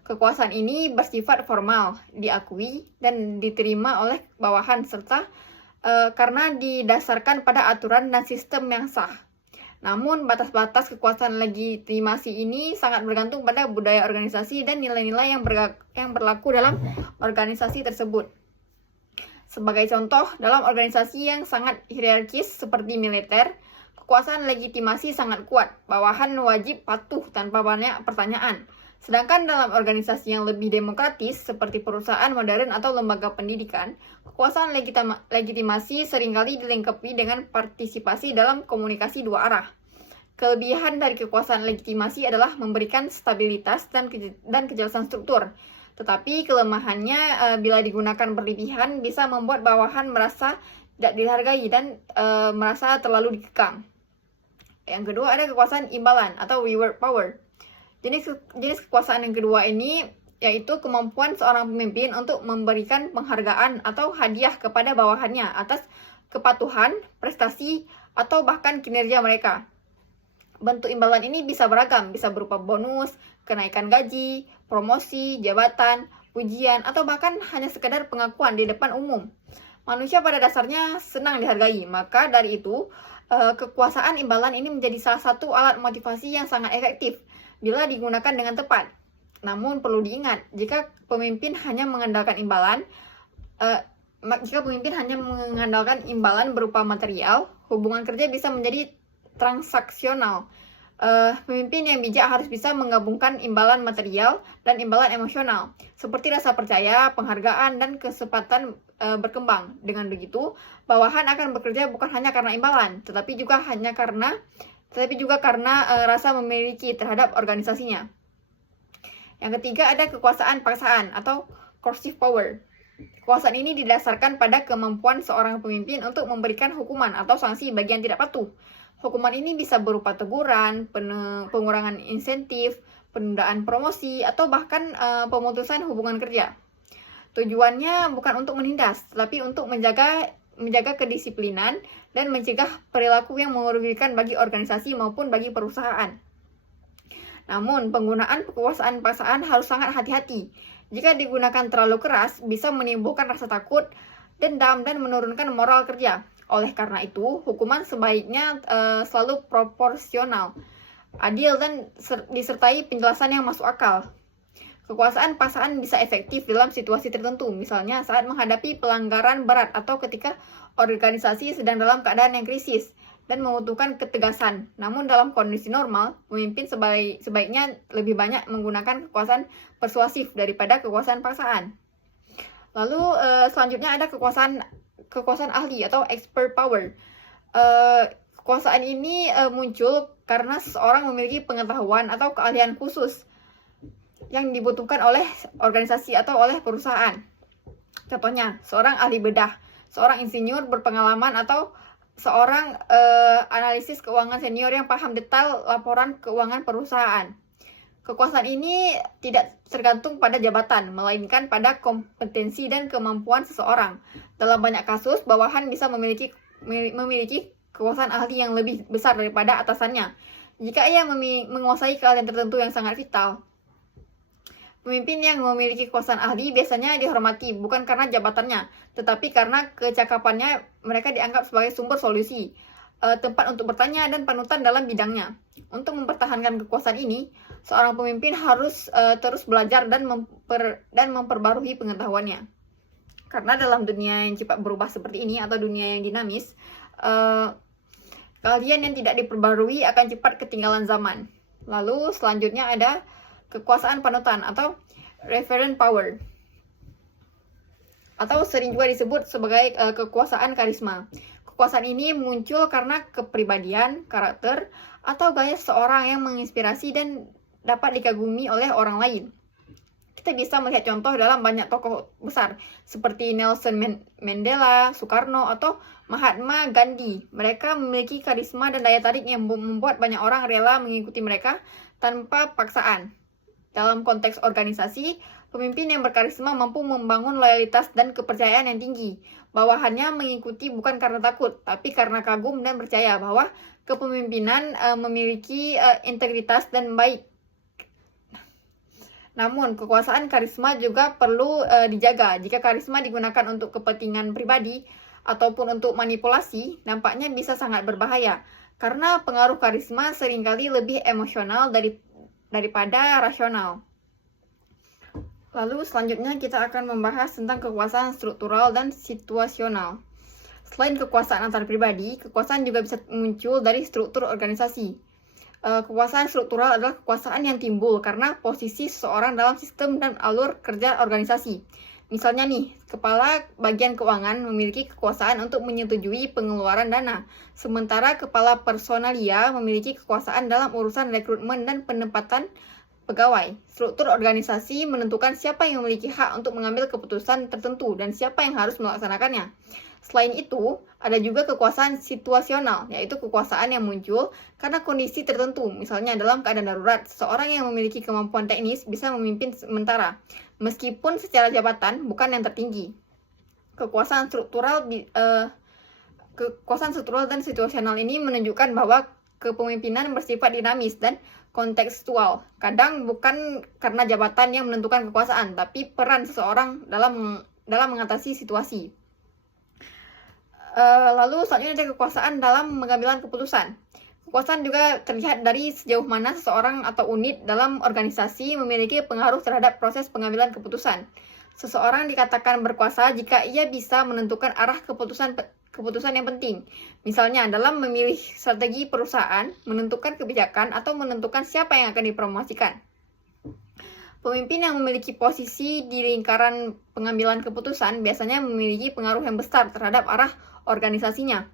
Kekuasaan ini bersifat formal, diakui dan diterima oleh bawahan serta karena didasarkan pada aturan dan sistem yang sah. Namun, batas-batas kekuasaan legitimasi ini sangat bergantung pada budaya organisasi dan nilai-nilai yang berlaku dalam organisasi tersebut. Sebagai contoh, dalam organisasi yang sangat hierarkis seperti militer, kekuasaan legitimasi sangat kuat. Bawahan wajib patuh tanpa banyak pertanyaan. Sedangkan dalam organisasi yang lebih demokratis seperti perusahaan modern atau lembaga pendidikan, kekuasaan legitimasi seringkali dilengkapi dengan partisipasi dalam komunikasi dua arah. Kelebihan dari kekuasaan legitimasi adalah memberikan stabilitas dan kejelasan struktur. Tetapi kelemahannya bila digunakan berlebihan bisa membuat bawahan merasa tidak dihargai dan merasa terlalu dikekang. Yang kedua ada kekuasaan imbalan atau reward power. Jenis kekuasaan yang kedua ini yaitu kemampuan seorang pemimpin untuk memberikan penghargaan atau hadiah kepada bawahannya atas kepatuhan, prestasi, atau bahkan kinerja mereka. Bentuk imbalan ini bisa beragam, bisa berupa bonus, kenaikan gaji, promosi, jabatan, pujian, atau bahkan hanya sekedar pengakuan di depan umum. Manusia pada dasarnya senang dihargai, maka dari itu kekuasaan imbalan ini menjadi salah satu alat motivasi yang sangat efektif bila digunakan dengan tepat. Namun perlu diingat, jika pemimpin hanya mengandalkan imbalan berupa material, hubungan kerja bisa menjadi transaksional. Pemimpin yang bijak harus bisa menggabungkan imbalan material dan imbalan emosional, seperti rasa percaya, penghargaan, dan kesempatan berkembang. Dengan begitu, bawahan akan bekerja bukan hanya karena imbalan, tetapi juga karena rasa memiliki terhadap organisasinya. Yang ketiga ada kekuasaan paksaan atau coercive power. Kekuasaan ini didasarkan pada kemampuan seorang pemimpin untuk memberikan hukuman atau sanksi bagi yang tidak patuh. Hukuman ini bisa berupa teguran, pengurangan insentif, penundaan promosi, atau bahkan pemutusan hubungan kerja. Tujuannya bukan untuk menindas, tetapi untuk menjaga kedisiplinan dan mencegah perilaku yang merugikan bagi organisasi maupun bagi perusahaan. Namun, penggunaan kekuasaan paksaan harus sangat hati-hati. Jika digunakan terlalu keras, bisa menimbulkan rasa takut, dendam, dan menurunkan moral kerja. Oleh karena itu, hukuman sebaiknya selalu proporsional, adil, dan disertai penjelasan yang masuk akal. Kekuasaan paksaan bisa efektif dalam situasi tertentu, misalnya saat menghadapi pelanggaran berat atau ketika organisasi sedang dalam keadaan yang krisis. dan membutuhkan ketegasan. Namun dalam kondisi normal, pemimpin sebaiknya lebih banyak menggunakan kekuasaan persuasif daripada kekuasaan paksaan. Lalu selanjutnya ada kekuasaan ahli atau expert power. Kekuasaan ini muncul karena seseorang memiliki pengetahuan atau keahlian khusus yang dibutuhkan oleh organisasi atau oleh perusahaan. Contohnya, seorang ahli bedah, seorang insinyur berpengalaman, atau seorang analisis keuangan senior yang paham detail laporan keuangan perusahaan. Kekuasaan ini tidak tergantung pada jabatan, melainkan pada kompetensi dan kemampuan seseorang. Dalam banyak kasus, bawahan bisa memiliki kekuasaan ahli yang lebih besar daripada atasannya jika ia menguasai keahlian tertentu yang sangat vital. Pemimpin yang memiliki kekuasaan ahli biasanya dihormati bukan karena jabatannya, tetapi karena kecakapannya. Mereka dianggap sebagai sumber solusi, tempat untuk bertanya, dan panutan dalam bidangnya. Untuk mempertahankan kekuasaan ini, seorang pemimpin harus terus belajar dan memperbarui pengetahuannya. Karena dalam dunia yang cepat berubah seperti ini atau dunia yang dinamis, keahlian yang tidak diperbarui akan cepat ketinggalan zaman. Lalu selanjutnya ada kekuasaan panutan atau referent power, atau sering juga disebut sebagai kekuasaan karisma. Kekuasaan ini muncul karena kepribadian, karakter, atau gaya seseorang yang menginspirasi dan dapat dikagumi oleh orang lain. Kita bisa melihat contoh dalam banyak tokoh besar seperti Nelson Mandela, Soekarno, atau Mahatma Gandhi. Mereka memiliki karisma dan daya tarik yang membuat banyak orang rela mengikuti mereka tanpa paksaan. Dalam konteks organisasi, pemimpin yang berkarisma mampu membangun loyalitas dan kepercayaan yang tinggi. Bawahannya mengikuti bukan karena takut, tapi karena kagum dan percaya bahwa kepemimpinan memiliki integritas dan baik. Namun, kekuasaan karisma juga perlu dijaga. Jika karisma digunakan untuk kepentingan pribadi ataupun untuk manipulasi, nampaknya bisa sangat berbahaya. Karena pengaruh karisma seringkali lebih emosional daripada rasional. Lalu selanjutnya kita akan membahas tentang kekuasaan struktural dan situasional. Selain kekuasaan antar pribadi, kekuasaan juga bisa muncul dari struktur organisasi. Kekuasaan struktural adalah kekuasaan yang timbul karena posisi seseorang dalam sistem dan alur kerja organisasi. Misalnya nih, kepala bagian keuangan memiliki kekuasaan untuk menyetujui pengeluaran dana, sementara kepala personalia memiliki kekuasaan dalam urusan rekrutmen dan penempatan pegawai. Struktur organisasi menentukan siapa yang memiliki hak untuk mengambil keputusan tertentu dan siapa yang harus melaksanakannya. Selain itu, ada juga kekuasaan situasional, yaitu kekuasaan yang muncul karena kondisi tertentu. Misalnya dalam keadaan darurat, seseorang yang memiliki kemampuan teknis bisa memimpin sementara, meskipun secara jabatan bukan yang tertinggi. Kekuasaan struktural dan situasional ini menunjukkan bahwa kepemimpinan bersifat dinamis dan kontekstual. Kadang bukan karena jabatan yang menentukan kekuasaan, tapi peran seseorang dalam mengatasi situasi. Lalu selanjutnya ada kekuasaan dalam pengambilan keputusan. Kekuasaan juga terlihat dari sejauh mana seseorang atau unit dalam organisasi memiliki pengaruh terhadap proses pengambilan keputusan. Seseorang dikatakan berkuasa jika ia bisa menentukan arah keputusan yang penting. Misalnya dalam memilih strategi perusahaan, menentukan kebijakan, atau menentukan siapa yang akan dipromosikan. Pemimpin yang memiliki posisi di lingkaran pengambilan keputusan biasanya memiliki pengaruh yang besar terhadap arah organisasinya.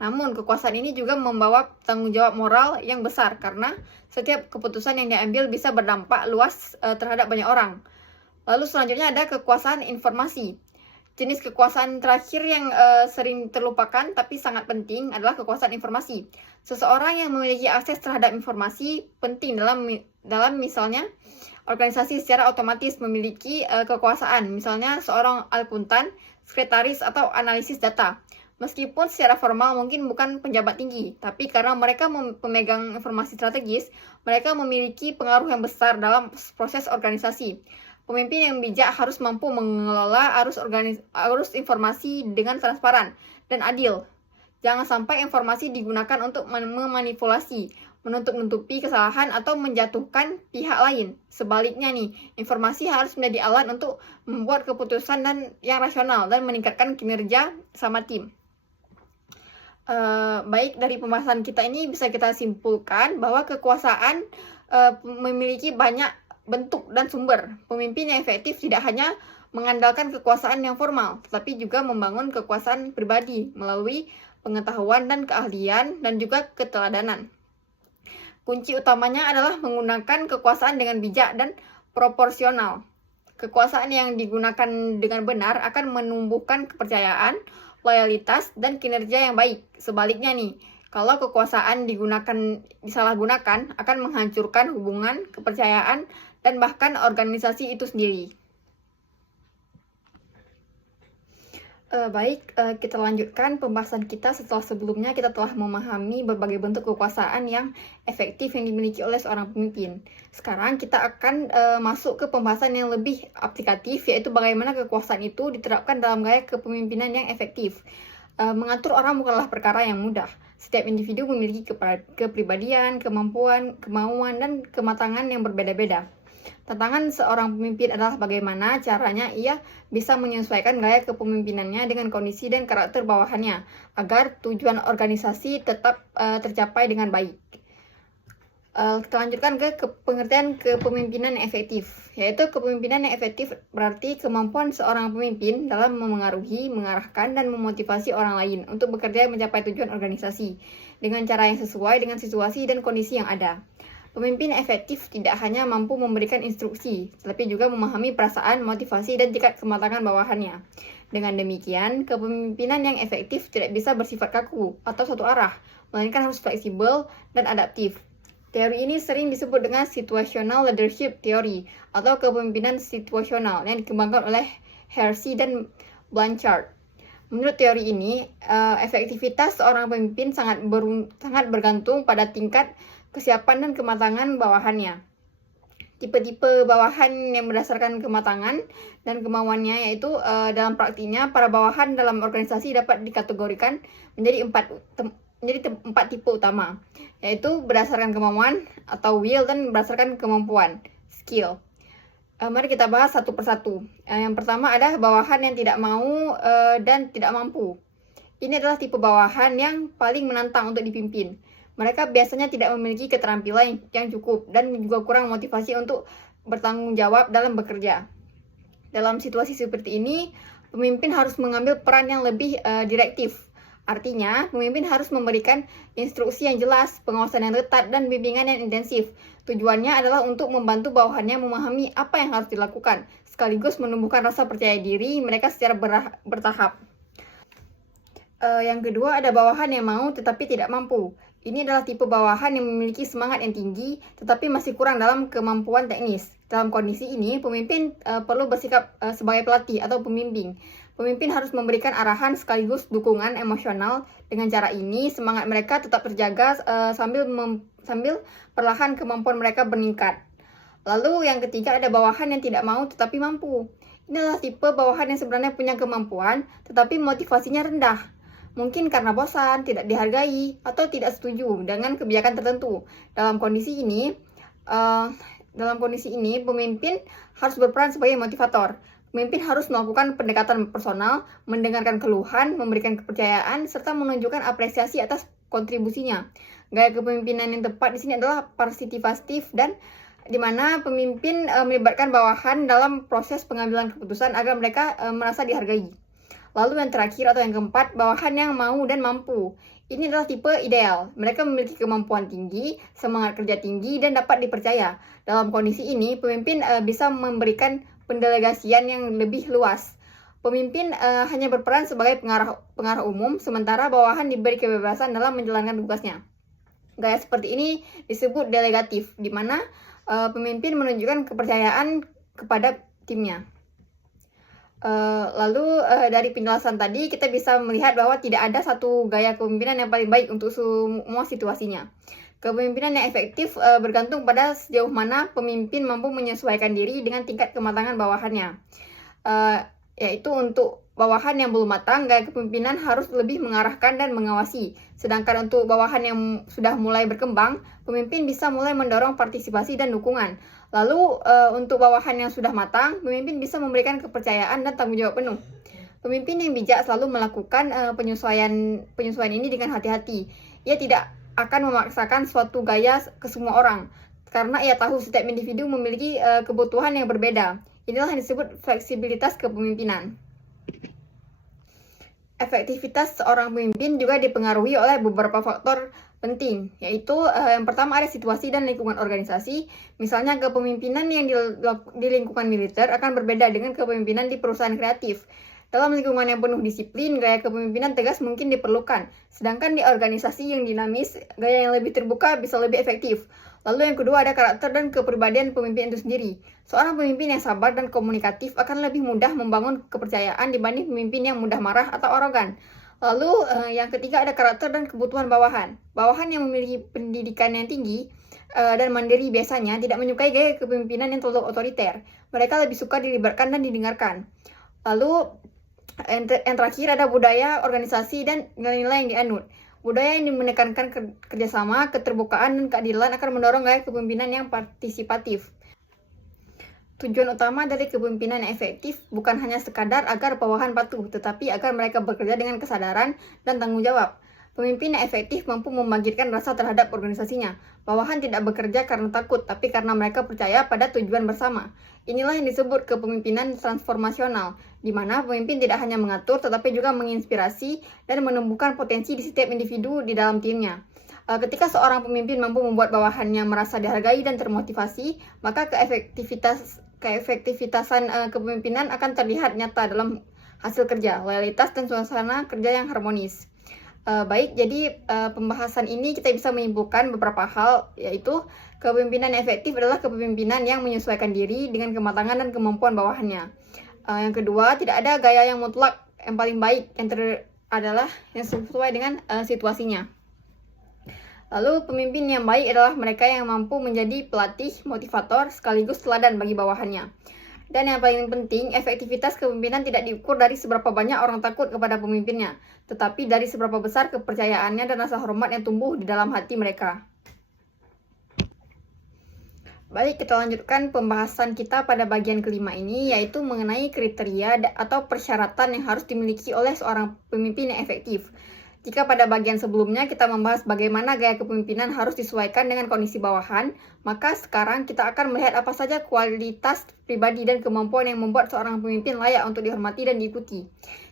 Namun, kekuasaan ini juga membawa tanggung jawab moral yang besar karena setiap keputusan yang diambil bisa berdampak luas terhadap banyak orang. Lalu selanjutnya ada kekuasaan informasi. Jenis kekuasaan terakhir yang sering terlupakan tapi sangat penting adalah kekuasaan informasi. Seseorang yang memiliki akses terhadap informasi penting dalam misalnya organisasi secara otomatis memiliki kekuasaan, misalnya seorang akuntan, sekretaris, atau analisis data. Meskipun secara formal mungkin bukan pejabat tinggi, tapi karena mereka pemegang informasi strategis, mereka memiliki pengaruh yang besar dalam proses organisasi. Pemimpin yang bijak harus mampu mengelola arus informasi dengan transparan dan adil. Jangan sampai informasi digunakan untuk memanipulasi, menutup-nutupi kesalahan, atau menjatuhkan pihak lain. Sebaliknya nih, informasi harus menjadi alat untuk membuat keputusan yang rasional dan meningkatkan kinerja sama tim. Baik, dari pembahasan kita ini bisa kita simpulkan bahwa kekuasaan memiliki banyak bentuk dan sumber. Pemimpin yang efektif tidak hanya mengandalkan kekuasaan yang formal, tetapi juga membangun kekuasaan pribadi melalui pengetahuan dan keahlian dan juga keteladanan. Kunci utamanya adalah menggunakan kekuasaan dengan bijak dan proporsional. Kekuasaan yang digunakan dengan benar akan menumbuhkan kepercayaan, loyalitas, dan kinerja yang baik. Sebaliknya nih, kalau kekuasaan disalahgunakan akan menghancurkan hubungan, kepercayaan, dan bahkan organisasi itu sendiri. Kita lanjutkan pembahasan kita setelah sebelumnya kita telah memahami berbagai bentuk kekuasaan yang efektif yang dimiliki oleh seorang pemimpin. Sekarang kita akan masuk ke pembahasan yang lebih aplikatif, yaitu bagaimana kekuasaan itu diterapkan dalam gaya kepemimpinan yang efektif. Mengatur orang bukanlah perkara yang mudah. Setiap individu memiliki kepribadian, kemampuan, kemauan, dan kematangan yang berbeda-beda. Tantangan seorang pemimpin adalah bagaimana caranya ia bisa menyesuaikan gaya kepemimpinannya dengan kondisi dan karakter bawahannya, agar tujuan organisasi tetap tercapai dengan baik. Kita lanjutkan ke pengertian kepemimpinan yang efektif, yaitu kepemimpinan yang efektif berarti kemampuan seorang pemimpin dalam memengaruhi, mengarahkan, dan memotivasi orang lain untuk bekerja mencapai tujuan organisasi dengan cara yang sesuai dengan situasi dan kondisi yang ada. Pemimpin efektif tidak hanya mampu memberikan instruksi, tetapi juga memahami perasaan, motivasi, dan tingkat kematangan bawahannya. Dengan demikian, kepemimpinan yang efektif tidak bisa bersifat kaku atau satu arah, melainkan harus fleksibel dan adaptif. Teori ini sering disebut dengan situational leadership theory atau kepemimpinan situasional yang dikembangkan oleh Hersey dan Blanchard. Menurut teori ini, efektivitas seorang pemimpin sangat bergantung pada tingkat kesiapan dan kematangan bawahannya. Tipe-tipe bawahan yang berdasarkan kematangan dan kemauannya yaitu dalam praktiknya para bawahan dalam organisasi dapat dikategorikan menjadi empat tipe utama, yaitu berdasarkan kemauan atau will dan berdasarkan kemampuan skill. Mari kita bahas satu persatu. Yang pertama adalah bawahan yang tidak mau dan tidak mampu. Ini adalah tipe bawahan yang paling menantang untuk dipimpin. Mereka biasanya tidak memiliki keterampilan yang cukup dan juga kurang motivasi untuk bertanggung jawab dalam bekerja. Dalam situasi seperti ini, pemimpin harus mengambil peran yang lebih direktif. Artinya, pemimpin harus memberikan instruksi yang jelas, pengawasan yang ketat, dan bimbingan yang intensif. Tujuannya adalah untuk membantu bawahannya memahami apa yang harus dilakukan, sekaligus menumbuhkan rasa percaya diri mereka secara bertahap. Yang kedua ada bawahan yang mau tetapi tidak mampu. Ini adalah tipe bawahan yang memiliki semangat yang tinggi tetapi masih kurang dalam kemampuan teknis. Dalam kondisi ini, pemimpin perlu bersikap sebagai pelatih atau pembimbing. Pemimpin harus memberikan arahan sekaligus dukungan emosional. Dengan cara ini, semangat mereka tetap terjaga sambil perlahan kemampuan mereka meningkat. Lalu yang ketiga ada bawahan yang tidak mau tetapi mampu. Ini adalah tipe bawahan yang sebenarnya punya kemampuan tetapi motivasinya rendah. Mungkin karena bosan, tidak dihargai, atau tidak setuju dengan kebijakan tertentu. Dalam kondisi ini, pemimpin harus berperan sebagai motivator. Pemimpin harus melakukan pendekatan personal, mendengarkan keluhan, memberikan kepercayaan, serta menunjukkan apresiasi atas kontribusinya. Gaya kepemimpinan yang tepat di sini adalah partisipatif dan di mana pemimpin melibatkan bawahan dalam proses pengambilan keputusan agar mereka merasa dihargai. Lalu yang terakhir atau yang keempat, bawahan yang mau dan mampu. Ini adalah tipe ideal. Mereka memiliki kemampuan tinggi, semangat kerja tinggi, dan dapat dipercaya. Dalam kondisi ini, pemimpin bisa memberikan pendelegasian yang lebih luas. Pemimpin hanya berperan sebagai pengarah umum, sementara bawahan diberi kebebasan dalam menjalankan tugasnya. Gaya seperti ini disebut delegatif, di mana pemimpin menunjukkan kepercayaan kepada timnya. Lalu dari penjelasan tadi kita bisa melihat bahwa tidak ada satu gaya kepemimpinan yang paling baik untuk semua situasinya. Kepemimpinan yang efektif bergantung pada sejauh mana pemimpin mampu menyesuaikan diri dengan tingkat kematangan bawahannya. Yaitu untuk bawahan yang belum matang, gaya kepemimpinan harus lebih mengarahkan dan mengawasi. Sedangkan untuk bawahan yang sudah mulai berkembang, pemimpin bisa mulai mendorong partisipasi dan dukungan. Lalu untuk bawahan yang sudah matang, pemimpin bisa memberikan kepercayaan dan tanggung jawab penuh. Pemimpin yang bijak selalu melakukan penyesuaian ini dengan hati-hati. Ia tidak akan memaksakan suatu gaya ke semua orang, karena ia tahu setiap individu memiliki kebutuhan yang berbeda. Inilah yang disebut fleksibilitas kepemimpinan. Efektivitas seorang pemimpin juga dipengaruhi oleh beberapa faktor penting, yaitu yang pertama ada situasi dan lingkungan organisasi. Misalnya kepemimpinan yang di lingkungan militer akan berbeda dengan kepemimpinan di perusahaan kreatif. Dalam lingkungan yang penuh disiplin, gaya kepemimpinan tegas mungkin diperlukan. Sedangkan di organisasi yang dinamis, gaya yang lebih terbuka bisa lebih efektif. Lalu yang kedua ada karakter dan kepribadian pemimpin itu sendiri. Seorang pemimpin yang sabar dan komunikatif akan lebih mudah membangun kepercayaan dibanding pemimpin yang mudah marah atau arogan. Lalu yang ketiga ada karakter dan kebutuhan bawahan. Bawahan yang memiliki pendidikan yang tinggi dan mandiri biasanya tidak menyukai gaya kepemimpinan yang terlalu otoriter. Mereka lebih suka dilibatkan dan didengarkan. Lalu yang terakhir ada budaya, organisasi, dan nilai-nilai yang dianut. Budaya yang menekankan kerjasama, keterbukaan, dan keadilan akan mendorong gaya kepemimpinan yang partisipatif. Tujuan utama dari kepemimpinan yang efektif bukan hanya sekadar agar bawahan patuh, tetapi agar mereka bekerja dengan kesadaran dan tanggung jawab. Pemimpin yang efektif mampu membangkitkan rasa terhadap organisasinya. Bawahan tidak bekerja karena takut, tapi karena mereka percaya pada tujuan bersama. Inilah yang disebut kepemimpinan transformasional, di mana pemimpin tidak hanya mengatur, tetapi juga menginspirasi dan menumbuhkan potensi di setiap individu di dalam timnya. Ketika seorang pemimpin mampu membuat bawahannya merasa dihargai dan termotivasi, maka keefektivitasan kepemimpinan akan terlihat nyata dalam hasil kerja, loyalitas, dan suasana kerja yang harmonis. Baik, jadi pembahasan ini kita bisa menyimpulkan beberapa hal, yaitu kepemimpinan efektif adalah kepemimpinan yang menyesuaikan diri dengan kematangan dan kemampuan bawahannya. Yang kedua, tidak ada gaya yang mutlak yang paling baik, adalah yang sesuai dengan situasinya. Lalu pemimpin yang baik adalah mereka yang mampu menjadi pelatih, motivator, sekaligus teladan bagi bawahannya. Dan yang paling penting, efektivitas kepemimpinan tidak diukur dari seberapa banyak orang takut kepada pemimpinnya, tetapi dari seberapa besar kepercayaannya dan rasa hormat yang tumbuh di dalam hati mereka. Baik, kita lanjutkan pembahasan kita pada bagian kelima ini, yaitu mengenai kriteria atau persyaratan yang harus dimiliki oleh seorang pemimpin yang efektif. Jika pada bagian sebelumnya kita membahas bagaimana gaya kepemimpinan harus disesuaikan dengan kondisi bawahan, maka sekarang kita akan melihat apa saja kualitas pribadi dan kemampuan yang membuat seorang pemimpin layak untuk dihormati dan diikuti.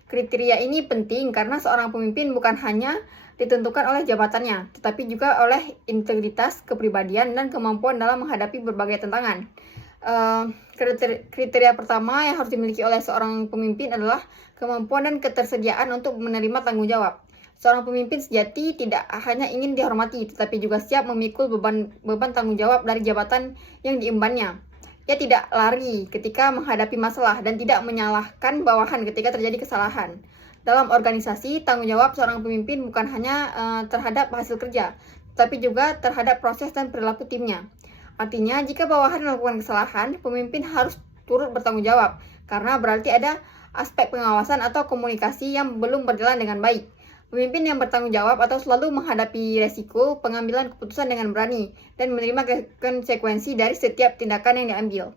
Kriteria ini penting karena seorang pemimpin bukan hanya ditentukan oleh jabatannya, tetapi juga oleh integritas, kepribadian, dan kemampuan dalam menghadapi berbagai tantangan. Kriteria pertama yang harus dimiliki oleh seorang pemimpin adalah kemampuan dan ketersediaan untuk menerima tanggung jawab. Seorang pemimpin sejati tidak hanya ingin dihormati, tetapi juga siap memikul beban tanggung jawab dari jabatan yang diembannya. Ia tidak lari ketika menghadapi masalah dan tidak menyalahkan bawahan ketika terjadi kesalahan. Dalam organisasi, tanggung jawab seorang pemimpin bukan hanya terhadap hasil kerja, tetapi juga terhadap proses dan perilaku timnya. Artinya, jika bawahan melakukan kesalahan, pemimpin harus turut bertanggung jawab, karena berarti ada aspek pengawasan atau komunikasi yang belum berjalan dengan baik. Pemimpin yang bertanggung jawab atau selalu menghadapi resiko pengambilan keputusan dengan berani dan menerima konsekuensi dari setiap tindakan yang diambil.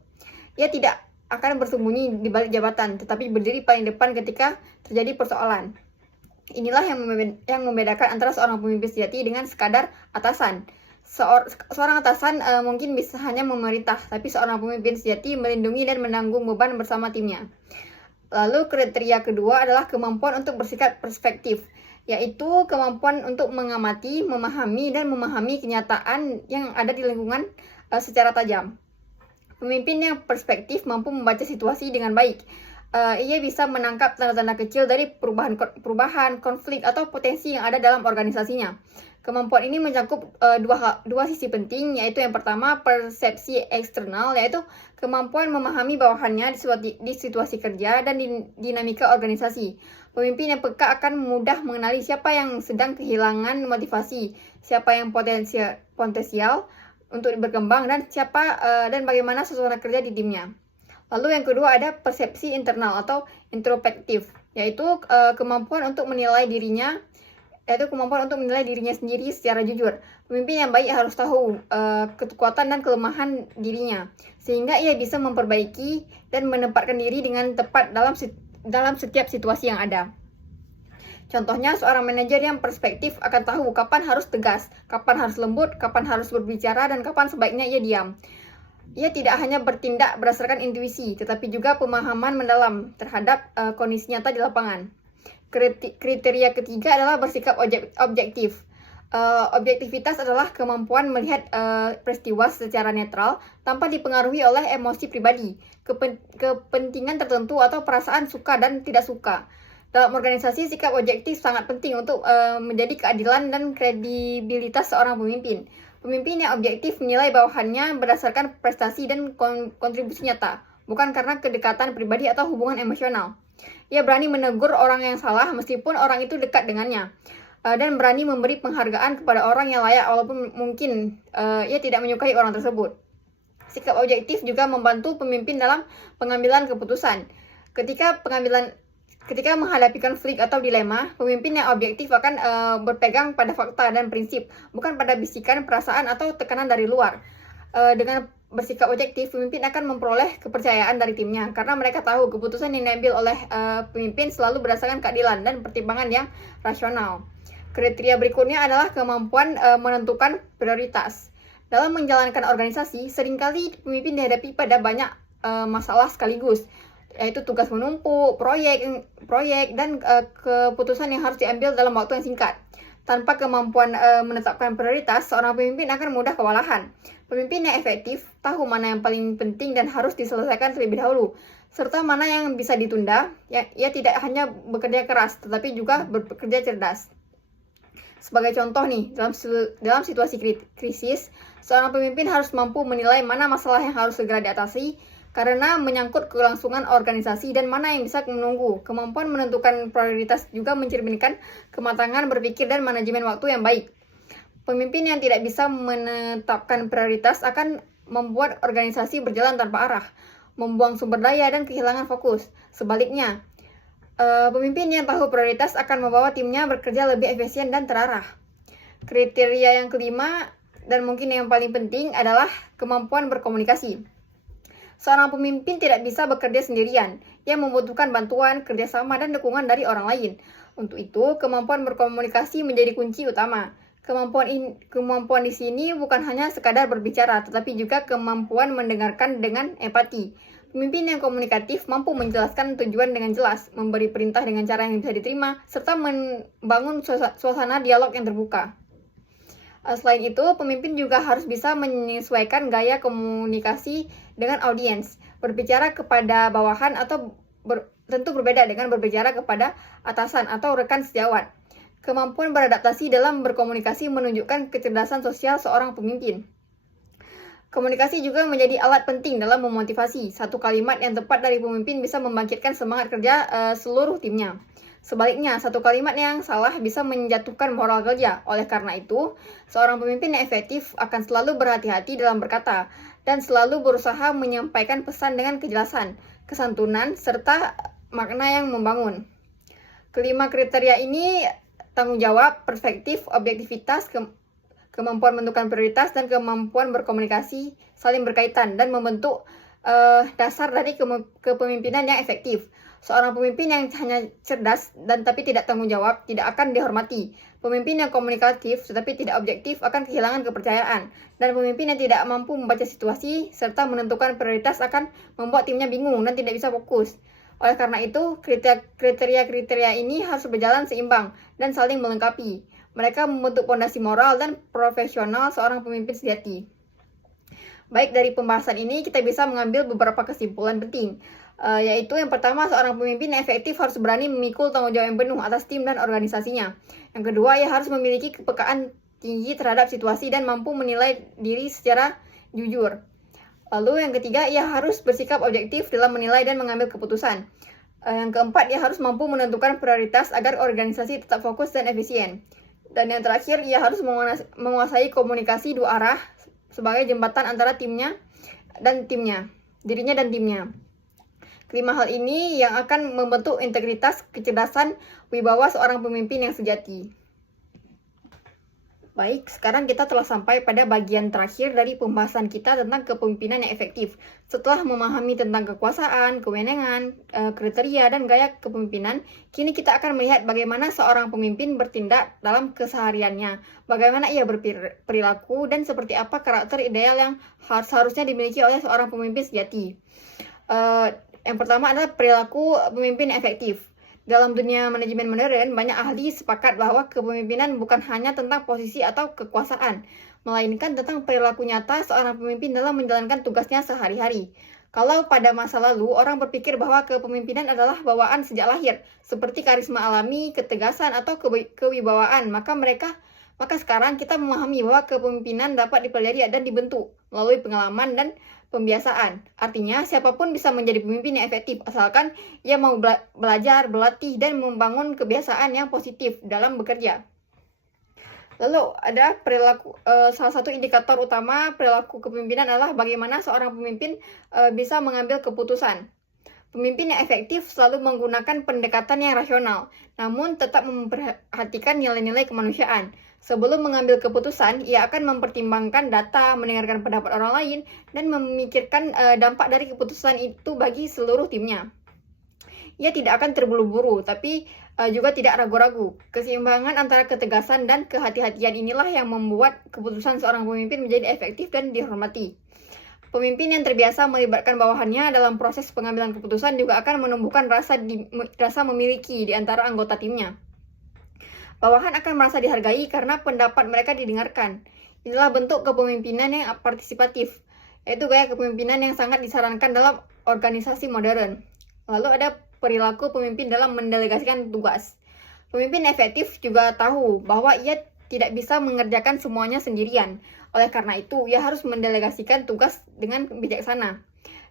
Ia tidak akan bersembunyi di balik jabatan, tetapi berdiri paling depan ketika terjadi persoalan. Inilah yang membedakan antara seorang pemimpin sejati dengan sekadar atasan. Seorang atasan mungkin bisa hanya memerintah, tapi seorang pemimpin sejati melindungi dan menanggung beban bersama timnya. Lalu kriteria kedua adalah kemampuan untuk bersikap perspektif, yaitu kemampuan untuk mengamati, memahami, dan memahami kenyataan yang ada di lingkungan secara tajam. Pemimpin yang perspektif mampu membaca situasi dengan baik. Ia bisa menangkap tanda-tanda kecil dari perubahan, konflik, atau potensi yang ada dalam organisasinya. Kemampuan ini mencakup dua sisi penting, yaitu yang pertama persepsi eksternal, yaitu kemampuan memahami bawahannya di situasi kerja dan dinamika organisasi. Pemimpin yang peka akan mudah mengenali siapa yang sedang kehilangan motivasi, siapa yang potensial untuk berkembang, dan bagaimana suasana kerja di timnya. Lalu yang kedua ada persepsi internal atau introspektif, yaitu kemampuan untuk menilai dirinya sendiri secara jujur. Pemimpin yang baik harus tahu kekuatan dan kelemahan dirinya, sehingga ia bisa memperbaiki dan menempatkan diri dengan tepat dalam setiap situasi yang ada. Contohnya, seorang manajer yang perspektif akan tahu kapan harus tegas, kapan harus lembut, kapan harus berbicara, dan kapan sebaiknya ia diam. Ia tidak hanya bertindak berdasarkan intuisi, tetapi juga pemahaman mendalam terhadap kondisi nyata di lapangan. Kriteria ketiga adalah bersikap objektif. Objektivitas adalah kemampuan melihat peristiwa secara netral tanpa dipengaruhi oleh emosi pribadi, kepentingan tertentu, atau perasaan suka dan tidak suka. Dalam organisasi, sikap objektif sangat penting untuk menjadi keadilan dan kredibilitas seorang pemimpin. Pemimpin yang objektif menilai bawahannya berdasarkan prestasi dan kontribusi nyata, bukan karena kedekatan pribadi atau hubungan emosional. Ia berani menegur orang yang salah meskipun orang itu dekat dengannya, dan berani memberi penghargaan kepada orang yang layak walaupun mungkin ia tidak menyukai orang tersebut. Sikap objektif juga membantu pemimpin dalam pengambilan keputusan. Ketika menghadapi konflik atau dilema, pemimpin yang objektif akan berpegang pada fakta dan prinsip, bukan pada bisikan, perasaan, atau tekanan dari luar. Dengan bersikap objektif, pemimpin akan memperoleh kepercayaan dari timnya, karena mereka tahu keputusan yang diambil oleh pemimpin selalu berdasarkan keadilan dan pertimbangan yang rasional. Kriteria berikutnya adalah kemampuan menentukan prioritas. Dalam menjalankan organisasi, seringkali pemimpin dihadapi pada banyak masalah sekaligus, yaitu tugas menumpuk, proyek dan keputusan yang harus diambil dalam waktu yang singkat. Tanpa kemampuan menetapkan prioritas, seorang pemimpin akan mudah kewalahan. Pemimpin yang efektif tahu mana yang paling penting dan harus diselesaikan terlebih dahulu, serta mana yang bisa ditunda. Ia tidak hanya bekerja keras, tetapi juga bekerja cerdas. Sebagai contoh nih, dalam situasi krisis, seorang pemimpin harus mampu menilai mana masalah yang harus segera diatasi, karena menyangkut kelangsungan organisasi dan mana yang bisa menunggu. Kemampuan menentukan prioritas juga mencerminkan kematangan berpikir dan manajemen waktu yang baik. Pemimpin yang tidak bisa menetapkan prioritas akan membuat organisasi berjalan tanpa arah, membuang sumber daya dan kehilangan fokus. Sebaliknya, pemimpin yang tahu prioritas akan membawa timnya bekerja lebih efisien dan terarah. Kriteria yang kelima dan mungkin yang paling penting adalah kemampuan berkomunikasi. Seorang pemimpin tidak bisa bekerja sendirian. Ia membutuhkan bantuan, kerjasama, dan dukungan dari orang lain. Untuk itu, kemampuan berkomunikasi menjadi kunci utama. Kemampuan di sini bukan hanya sekadar berbicara, tetapi juga kemampuan mendengarkan dengan empati. Pemimpin yang komunikatif mampu menjelaskan tujuan dengan jelas, memberi perintah dengan cara yang bisa diterima, serta membangun suasana dialog yang terbuka. Selain itu, pemimpin juga harus bisa menyesuaikan gaya komunikasi dengan audiens. Berbicara kepada bawahan tentu berbeda dengan berbicara kepada atasan atau rekan sejawat. Kemampuan beradaptasi dalam berkomunikasi menunjukkan kecerdasan sosial seorang pemimpin. Komunikasi juga menjadi alat penting dalam memotivasi. Satu kalimat yang tepat dari pemimpin bisa membangkitkan semangat kerja seluruh timnya. Sebaliknya, satu kalimat yang salah bisa menjatuhkan moral kerja. Oleh karena itu, seorang pemimpin yang efektif akan selalu berhati-hati dalam berkata, dan selalu berusaha menyampaikan pesan dengan kejelasan, kesantunan, serta makna yang membangun. Kelima kriteria ini tanggung jawab, perspektif, objektivitas, kemampuan menentukan prioritas, dan kemampuan berkomunikasi saling berkaitan dan membentuk dasar dari kepemimpinan yang efektif. Seorang pemimpin yang hanya cerdas dan tapi tidak tanggung jawab tidak akan dihormati. Pemimpin yang komunikatif tetapi tidak objektif akan kehilangan kepercayaan. Dan pemimpin yang tidak mampu membaca situasi serta menentukan prioritas akan membuat timnya bingung dan tidak bisa fokus. Oleh karena itu, kriteria-kriteria ini harus berjalan seimbang dan saling melengkapi. Mereka membentuk fondasi moral dan profesional seorang pemimpin sejati. Baik, dari pembahasan ini kita bisa mengambil beberapa kesimpulan penting. Yaitu yang pertama, seorang pemimpin yang efektif harus berani memikul tanggung jawab yang penuh atas tim dan organisasinya. Yang kedua, ia harus memiliki kepekaan tinggi terhadap situasi dan mampu menilai diri secara jujur. Lalu yang ketiga, ia harus bersikap objektif dalam menilai dan mengambil keputusan. Yang keempat, ia harus mampu menentukan prioritas agar organisasi tetap fokus dan efisien. Dan yang terakhir, ia harus menguasai komunikasi dua arah sebagai jembatan antara dirinya dan timnya. Kelima hal ini yang akan membentuk integritas, kecerdasan, wibawa seorang pemimpin yang sejati. Baik, sekarang kita telah sampai pada bagian terakhir dari pembahasan kita tentang kepemimpinan yang efektif. Setelah memahami tentang kekuasaan, kewenangan, kriteria, dan gaya kepemimpinan, kini kita akan melihat bagaimana seorang pemimpin bertindak dalam kesehariannya, bagaimana ia berperilaku, dan seperti apa karakter ideal yang seharusnya dimiliki oleh seorang pemimpin sejati. Yang pertama adalah perilaku pemimpin efektif. Dalam dunia manajemen modern, banyak ahli sepakat bahwa kepemimpinan bukan hanya tentang posisi atau kekuasaan, melainkan tentang perilaku nyata seorang pemimpin dalam menjalankan tugasnya sehari-hari. Kalau pada masa lalu, orang berpikir bahwa kepemimpinan adalah bawaan sejak lahir, seperti karisma alami, ketegasan, atau kewibawaan, maka sekarang kita memahami bahwa kepemimpinan dapat dipelajari dan dibentuk melalui pengalaman dan pembiasaan. Artinya, siapapun bisa menjadi pemimpin yang efektif, asalkan ia mau belajar, berlatih, dan membangun kebiasaan yang positif dalam bekerja. Lalu ada salah satu indikator utama perilaku kepemimpinan adalah bagaimana seorang pemimpin bisa mengambil keputusan. Pemimpin yang efektif selalu menggunakan pendekatan yang rasional, namun tetap memperhatikan nilai-nilai kemanusiaan. Sebelum mengambil keputusan, ia akan mempertimbangkan data, mendengarkan pendapat orang lain, dan memikirkan dampak dari keputusan itu bagi seluruh timnya. Ia tidak akan terburu-buru, tapi juga tidak ragu-ragu. Keseimbangan antara ketegasan dan kehati-hatian inilah yang membuat keputusan seorang pemimpin menjadi efektif dan dihormati. Pemimpin yang terbiasa melibatkan bawahannya dalam proses pengambilan keputusan juga akan menumbuhkan rasa memiliki di antara anggota timnya. Bawahan akan merasa dihargai karena pendapat mereka didengarkan. Inilah bentuk kepemimpinan yang partisipatif, yaitu gaya kepemimpinan yang sangat disarankan dalam organisasi modern. Lalu ada perilaku pemimpin dalam mendelegasikan tugas. Pemimpin efektif juga tahu bahwa ia tidak bisa mengerjakan semuanya sendirian. Oleh karena itu, ia harus mendelegasikan tugas dengan bijaksana.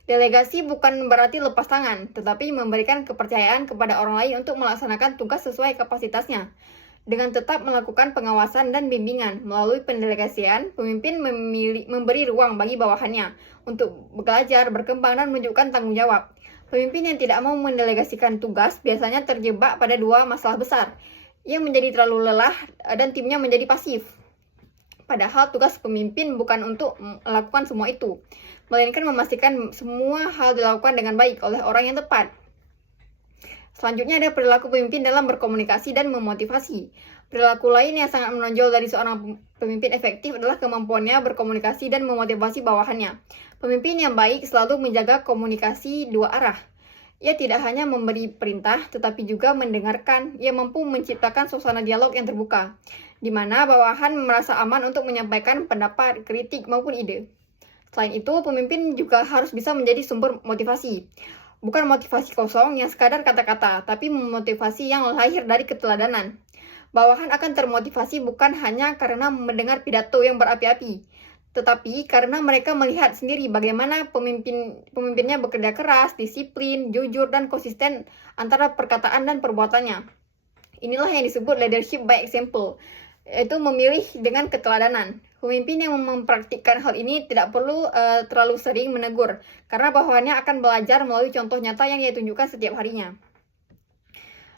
Delegasi bukan berarti lepas tangan, tetapi memberikan kepercayaan kepada orang lain untuk melaksanakan tugas sesuai kapasitasnya. Dengan tetap melakukan pengawasan dan bimbingan melalui pendelegasian, pemimpin memberi ruang bagi bawahannya untuk belajar, berkembang, dan menunjukkan tanggung jawab. Pemimpin yang tidak mau mendelegasikan tugas biasanya terjebak pada dua masalah besar. Ia menjadi terlalu lelah dan timnya menjadi pasif. Padahal tugas pemimpin bukan untuk melakukan semua itu, melainkan memastikan semua hal dilakukan dengan baik oleh orang yang tepat. Selanjutnya ada perilaku pemimpin dalam berkomunikasi dan memotivasi. Perilaku lain yang sangat menonjol dari seorang pemimpin efektif adalah kemampuannya berkomunikasi dan memotivasi bawahannya. Pemimpin yang baik selalu menjaga komunikasi dua arah. Ia tidak hanya memberi perintah, tetapi juga mendengarkan. Ia mampu menciptakan suasana dialog yang terbuka, di mana bawahan merasa aman untuk menyampaikan pendapat, kritik, maupun ide. Selain itu, pemimpin juga harus bisa menjadi sumber motivasi. Bukan motivasi kosong yang sekadar kata-kata, tapi motivasi yang lahir dari keteladanan. Bawahan akan termotivasi bukan hanya karena mendengar pidato yang berapi-api, tetapi karena mereka melihat sendiri bagaimana pemimpinnya bekerja keras, disiplin, jujur, dan konsisten antara perkataan dan perbuatannya. Inilah yang disebut leadership by example, yaitu memilih dengan keteladanan. Pemimpin yang mempraktikkan hal ini tidak perlu terlalu sering menegur, karena bawahannya akan belajar melalui contoh nyata yang ia tunjukkan setiap harinya.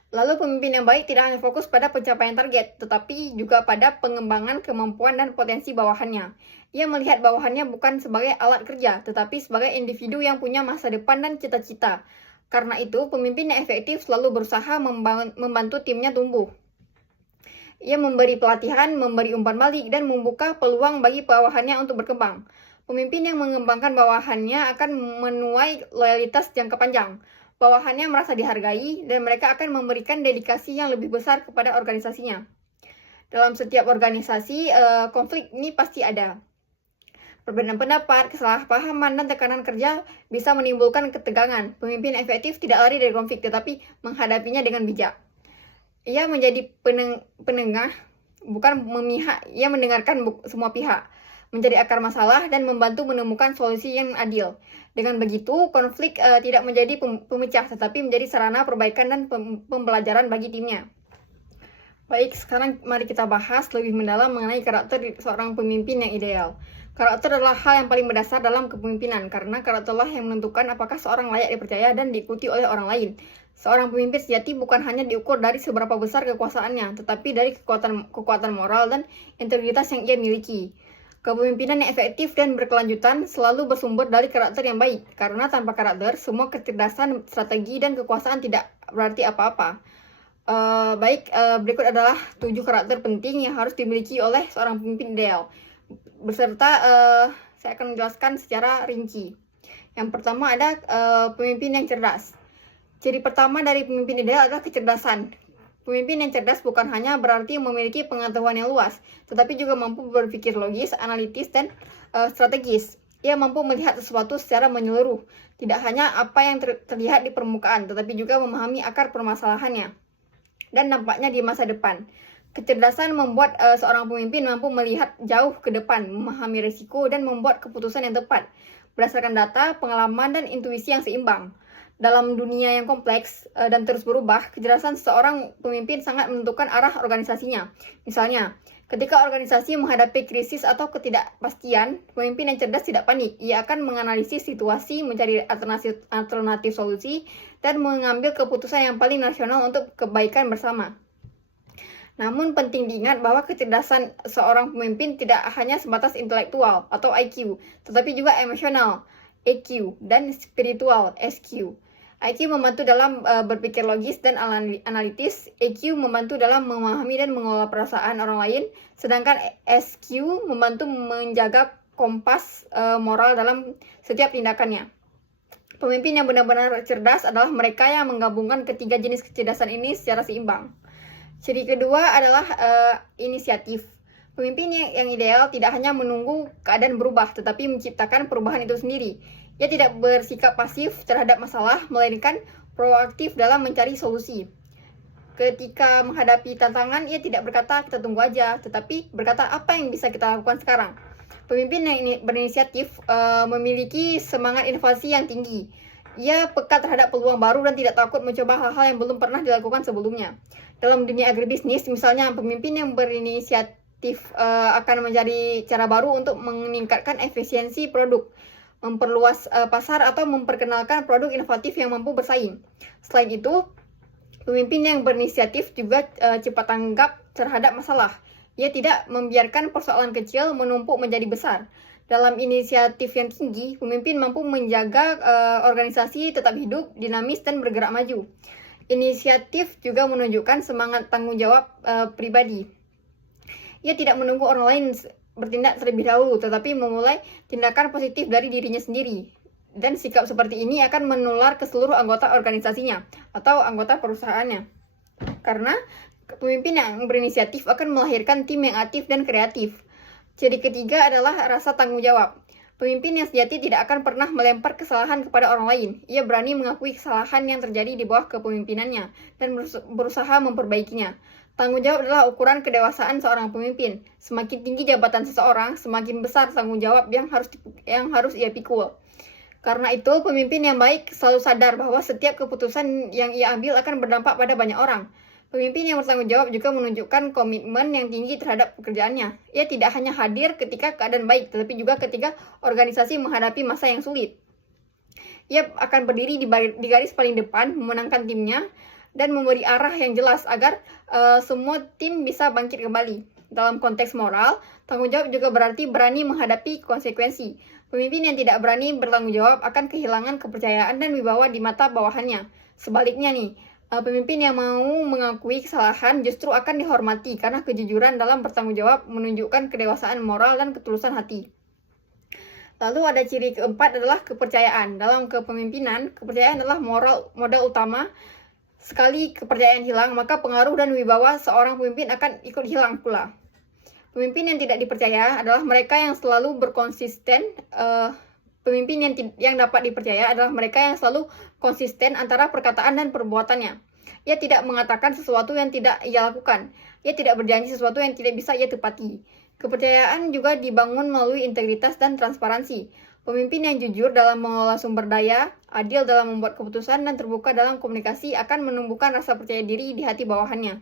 Lalu pemimpin yang baik tidak hanya fokus pada pencapaian target, tetapi juga pada pengembangan kemampuan dan potensi bawahannya. Ia melihat bawahannya bukan sebagai alat kerja, tetapi sebagai individu yang punya masa depan dan cita-cita. Karena itu, pemimpin yang efektif selalu berusaha membantu timnya tumbuh. Ia memberi pelatihan, memberi umpan balik, dan membuka peluang bagi bawahannya untuk berkembang. Pemimpin yang mengembangkan bawahannya akan menuai loyalitas jangka panjang. Bawahannya merasa dihargai, dan mereka akan memberikan dedikasi yang lebih besar kepada organisasinya. Dalam setiap organisasi, konflik ini pasti ada. Perbedaan pendapat, kesalahpahaman, dan tekanan kerja bisa menimbulkan ketegangan. Pemimpin efektif tidak lari dari konflik, tetapi menghadapinya dengan bijak. Ia menjadi penengah, bukan memihak. Ia mendengarkan semua pihak, mencari akar masalah, dan membantu menemukan solusi yang adil. Dengan begitu, konflik tidak menjadi pemecah, tetapi menjadi sarana perbaikan dan pembelajaran bagi timnya. Baik, sekarang mari kita bahas lebih mendalam mengenai karakter seorang pemimpin yang ideal. Karakter adalah hal yang paling mendasar dalam kepemimpinan, karena karakterlah yang menentukan apakah seorang layak dipercaya dan diikuti oleh orang lain. Seorang pemimpin sejati bukan hanya diukur dari seberapa besar kekuasaannya, tetapi dari kekuatan moral dan integritas yang ia miliki. Kepemimpinan yang efektif dan berkelanjutan selalu bersumber dari karakter yang baik, karena tanpa karakter, semua kecerdasan, strategi, dan kekuasaan tidak berarti apa-apa. Berikut adalah 7 karakter penting yang harus dimiliki oleh seorang pemimpin ideal. Beserta, saya akan menjelaskan secara rinci. Yang pertama ada pemimpin yang cerdas. Ciri pertama dari pemimpin ideal adalah kecerdasan. Pemimpin yang cerdas bukan hanya berarti memiliki pengetahuan yang luas, tetapi juga mampu berpikir logis, analitis, dan strategis. Ia mampu melihat sesuatu secara menyeluruh, tidak hanya apa yang terlihat di permukaan, tetapi juga memahami akar permasalahannya dan dampaknya di masa depan. Kecerdasan membuat seorang pemimpin mampu melihat jauh ke depan, memahami risiko, dan membuat keputusan yang tepat berdasarkan data, pengalaman, dan intuisi yang seimbang. Dalam dunia yang kompleks dan terus berubah, kecerdasan seorang pemimpin sangat menentukan arah organisasinya. Misalnya, ketika organisasi menghadapi krisis atau ketidakpastian, pemimpin yang cerdas tidak panik. Ia akan menganalisis situasi, mencari alternatif solusi, dan mengambil keputusan yang paling rasional untuk kebaikan bersama. Namun penting diingat bahwa kecerdasan seorang pemimpin tidak hanya sebatas intelektual atau IQ, tetapi juga emosional, EQ, dan spiritual, SQ. IQ membantu dalam berpikir logis dan analitis, EQ membantu dalam memahami dan mengelola perasaan orang lain, sedangkan SQ membantu menjaga kompas moral dalam setiap tindakannya. Pemimpin yang benar-benar cerdas adalah mereka yang menggabungkan ketiga jenis kecerdasan ini secara seimbang. Ciri kedua adalah inisiatif. Pemimpin yang ideal tidak hanya menunggu keadaan berubah, tetapi menciptakan perubahan itu sendiri. Ia tidak bersikap pasif terhadap masalah, melainkan proaktif dalam mencari solusi. Ketika menghadapi tantangan, ia tidak berkata kita tunggu aja, tetapi berkata apa yang bisa kita lakukan sekarang. Pemimpin yang berinisiatif memiliki semangat inovasi yang tinggi. Ia peka terhadap peluang baru dan tidak takut mencoba hal-hal yang belum pernah dilakukan sebelumnya. Dalam dunia agribisnis, misalnya pemimpin yang berinisiatif akan mencari cara baru untuk meningkatkan efisiensi produk, memperluas pasar, atau memperkenalkan produk inovatif yang mampu bersaing. Selain itu, pemimpin yang berinisiatif juga cepat tanggap terhadap masalah. Ia tidak membiarkan persoalan kecil menumpuk menjadi besar. Dalam inisiatif yang tinggi, pemimpin mampu menjaga organisasi tetap hidup, dinamis, dan bergerak maju. Inisiatif juga menunjukkan semangat tanggung jawab pribadi. Ia tidak menunggu orang lain bertindak terlebih dahulu, tetapi memulai tindakan positif dari dirinya sendiri. Dan sikap seperti ini akan menular ke seluruh anggota organisasinya atau anggota perusahaannya. Karena pemimpin yang berinisiatif akan melahirkan tim yang aktif dan kreatif. Ciri ketiga adalah rasa tanggung jawab. Pemimpin yang sejati tidak akan pernah melempar kesalahan kepada orang lain. Ia berani mengakui kesalahan yang terjadi di bawah kepemimpinannya dan berusaha memperbaikinya. Tanggung jawab adalah ukuran kedewasaan seorang pemimpin. Semakin tinggi jabatan seseorang, semakin besar tanggung jawab yang harus ia pikul. Karena itu, pemimpin yang baik selalu sadar bahwa setiap keputusan yang ia ambil akan berdampak pada banyak orang. Pemimpin yang bertanggung jawab juga menunjukkan komitmen yang tinggi terhadap pekerjaannya. Ia tidak hanya hadir ketika keadaan baik, tetapi juga ketika organisasi menghadapi masa yang sulit. Ia akan berdiri di garis paling depan, memenangkan timnya, dan memberi arah yang jelas agar semua tim bisa bangkit kembali. Dalam konteks moral, tanggung jawab juga berarti berani menghadapi konsekuensi. Pemimpin yang tidak berani bertanggung jawab akan kehilangan kepercayaan dan wibawa di mata bawahannya. Sebaliknya nih, pemimpin yang mau mengakui kesalahan justru akan dihormati karena kejujuran dalam bertanggung jawab menunjukkan kedewasaan moral dan ketulusan hati. Lalu ada ciri keempat adalah kepercayaan. Dalam kepemimpinan, kepercayaan adalah modal utama. Sekali kepercayaan hilang, maka pengaruh dan wibawa seorang pemimpin akan ikut hilang pula. Pemimpin yang tidak dipercaya adalah mereka yang selalu berkonsisten. Pemimpin yang dapat dipercaya adalah mereka yang selalu konsisten antara perkataan dan perbuatannya. Ia tidak mengatakan sesuatu yang tidak ia lakukan. Ia tidak berjanji sesuatu yang tidak bisa ia tepati. Kepercayaan juga dibangun melalui integritas dan transparansi. Pemimpin yang jujur dalam mengelola sumber daya, adil dalam membuat keputusan, dan terbuka dalam komunikasi akan menumbuhkan rasa percaya diri di hati bawahannya.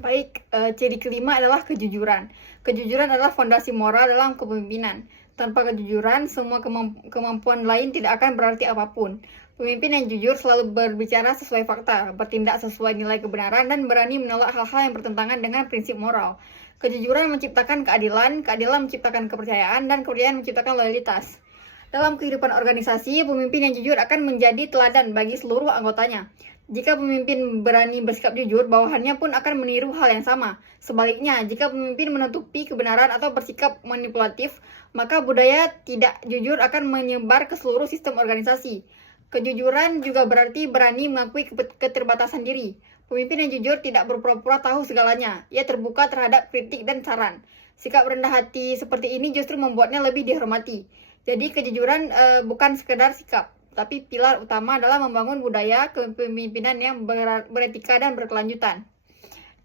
Baik, ciri kelima adalah kejujuran. Kejujuran adalah fondasi moral dalam kepemimpinan. Tanpa kejujuran, semua kemampuan lain tidak akan berarti apapun. Pemimpin yang jujur selalu berbicara sesuai fakta, bertindak sesuai nilai kebenaran, dan berani menolak hal-hal yang bertentangan dengan prinsip moral. Kejujuran menciptakan keadilan, keadilan menciptakan kepercayaan, dan kepercayaan menciptakan loyalitas. Dalam kehidupan organisasi, pemimpin yang jujur akan menjadi teladan bagi seluruh anggotanya. Jika pemimpin berani bersikap jujur, bawahannya pun akan meniru hal yang sama. Sebaliknya, jika pemimpin menutupi kebenaran atau bersikap manipulatif, maka budaya tidak jujur akan menyebar ke seluruh sistem organisasi. Kejujuran juga berarti berani mengakui keterbatasan diri. Pemimpin yang jujur tidak berpura-pura tahu segalanya. Ia terbuka terhadap kritik dan saran. Sikap rendah hati seperti ini justru membuatnya lebih dihormati. Jadi kejujuran bukan sekedar sikap, tapi pilar utama adalah membangun budaya kepemimpinan yang beretika dan berkelanjutan.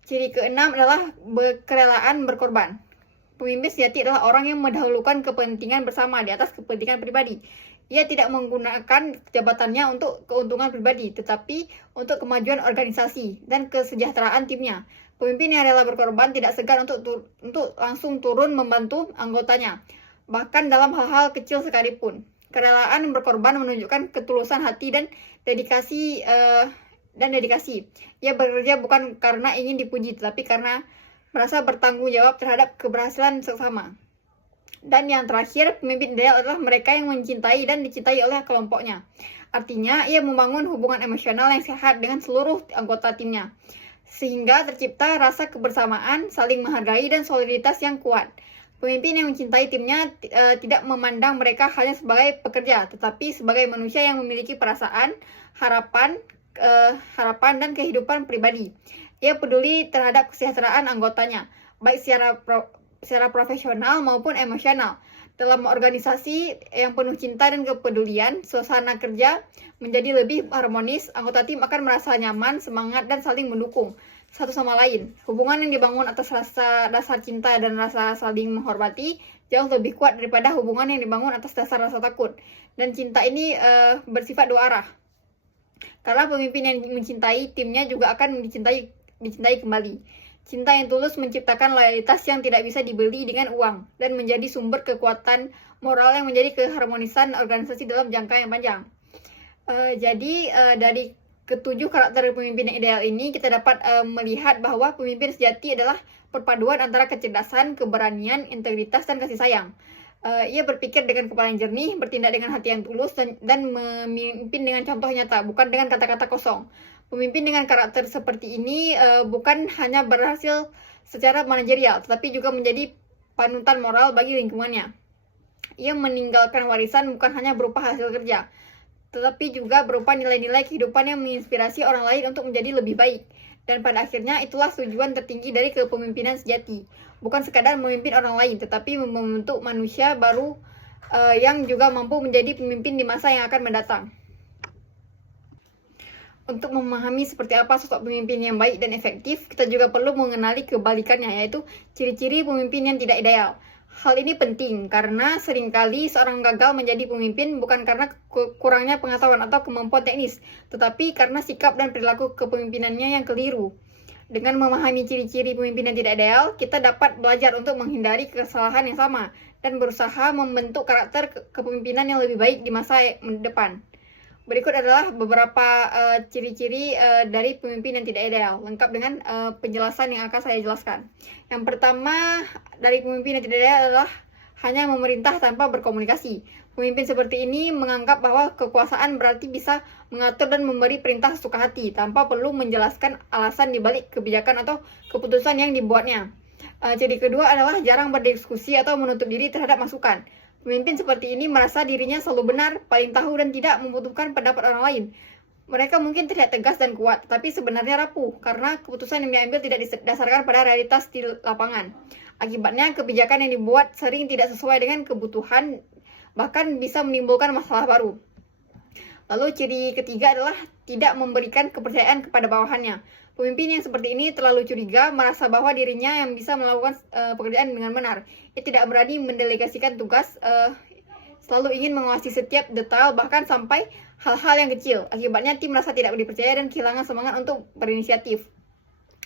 Ciri keenam adalah kerelaan berkorban. Pemimpin sejati adalah orang yang mendahulukan kepentingan bersama di atas kepentingan pribadi. Ia tidak menggunakan jabatannya untuk keuntungan pribadi, tetapi untuk kemajuan organisasi dan kesejahteraan timnya. Pemimpin yang rela berkorban tidak segan untuk langsung turun membantu anggotanya, bahkan dalam hal-hal kecil sekalipun. Kerelaan berkorban menunjukkan ketulusan hati dan dedikasi. Ia bekerja bukan karena ingin dipuji, tetapi karena merasa bertanggung jawab terhadap keberhasilan sesama. Dan yang terakhir, pemimpin ideal adalah mereka yang mencintai dan dicintai oleh kelompoknya. Artinya, ia membangun hubungan emosional yang sehat dengan seluruh anggota timnya, sehingga tercipta rasa kebersamaan, saling menghargai, dan soliditas yang kuat. Pemimpin yang mencintai timnya tidak memandang mereka hanya sebagai pekerja, tetapi sebagai manusia yang memiliki perasaan, harapan, dan kehidupan pribadi. Ia peduli terhadap kesejahteraan anggotanya, baik secara profesional maupun emosional. Dalam organisasi yang penuh cinta dan kepedulian, suasana kerja menjadi lebih harmonis, anggota tim akan merasa nyaman, semangat, dan saling mendukung satu sama lain. Hubungan yang dibangun atas dasar cinta dan rasa saling menghormati jauh lebih kuat daripada hubungan yang dibangun atas dasar rasa takut. Dan cinta ini bersifat dua arah. Karena pemimpin yang mencintai timnya juga akan dicintai kembali. Cinta yang tulus menciptakan loyalitas yang tidak bisa dibeli dengan uang dan menjadi sumber kekuatan moral yang menjadi keharmonisan organisasi dalam jangka yang panjang. Dari ketujuh karakter pemimpin yang ideal ini, kita dapat melihat bahwa pemimpin sejati adalah perpaduan antara kecerdasan, keberanian, integritas, dan kasih sayang. Ia berpikir dengan kepala yang jernih, bertindak dengan hati yang tulus, dan memimpin dengan contoh nyata, bukan dengan kata-kata kosong. Pemimpin dengan karakter seperti ini bukan hanya berhasil secara manajerial, tetapi juga menjadi panutan moral bagi lingkungannya. Ia meninggalkan warisan bukan hanya berupa hasil kerja, tetapi juga berupa nilai-nilai kehidupan yang menginspirasi orang lain untuk menjadi lebih baik. Dan pada akhirnya itulah tujuan tertinggi dari kepemimpinan sejati. Bukan sekadar memimpin orang lain, tetapi membentuk manusia baru yang juga mampu menjadi pemimpin di masa yang akan mendatang. Untuk memahami seperti apa sosok pemimpin yang baik dan efektif, kita juga perlu mengenali kebalikannya, yaitu ciri-ciri pemimpin yang tidak ideal. Hal ini penting karena seringkali seorang gagal menjadi pemimpin bukan karena kurangnya pengetahuan atau kemampuan teknis, tetapi karena sikap dan perilaku kepemimpinannya yang keliru. Dengan memahami ciri-ciri pemimpin yang tidak ideal, kita dapat belajar untuk menghindari kesalahan yang sama dan berusaha membentuk karakter kepemimpinan yang lebih baik di masa depan. Berikut adalah beberapa ciri-ciri dari pemimpin yang tidak ideal, lengkap dengan penjelasan yang akan saya jelaskan. Yang pertama dari pemimpin yang tidak ideal adalah hanya memerintah tanpa berkomunikasi. Pemimpin seperti ini menganggap bahwa kekuasaan berarti bisa mengatur dan memberi perintah sesuka hati, tanpa perlu menjelaskan alasan dibalik kebijakan atau keputusan yang dibuatnya. Ciri kedua adalah jarang berdiskusi atau menutup diri terhadap masukan. Pemimpin seperti ini merasa dirinya selalu benar, paling tahu, dan tidak membutuhkan pendapat orang lain. Mereka mungkin terlihat tegas dan kuat, tapi sebenarnya rapuh karena keputusan yang diambil tidak didasarkan pada realitas di lapangan. Akibatnya, kebijakan yang dibuat sering tidak sesuai dengan kebutuhan, bahkan bisa menimbulkan masalah baru. Lalu ciri ketiga adalah tidak memberikan kepercayaan kepada bawahannya. Pemimpin yang seperti ini terlalu curiga, merasa bahwa dirinya yang bisa melakukan pekerjaan dengan benar. Ia tidak berani mendelegasikan tugas, selalu ingin menguasai setiap detail, bahkan sampai hal-hal yang kecil. Akibatnya tim merasa tidak dipercaya dan kehilangan semangat untuk berinisiatif.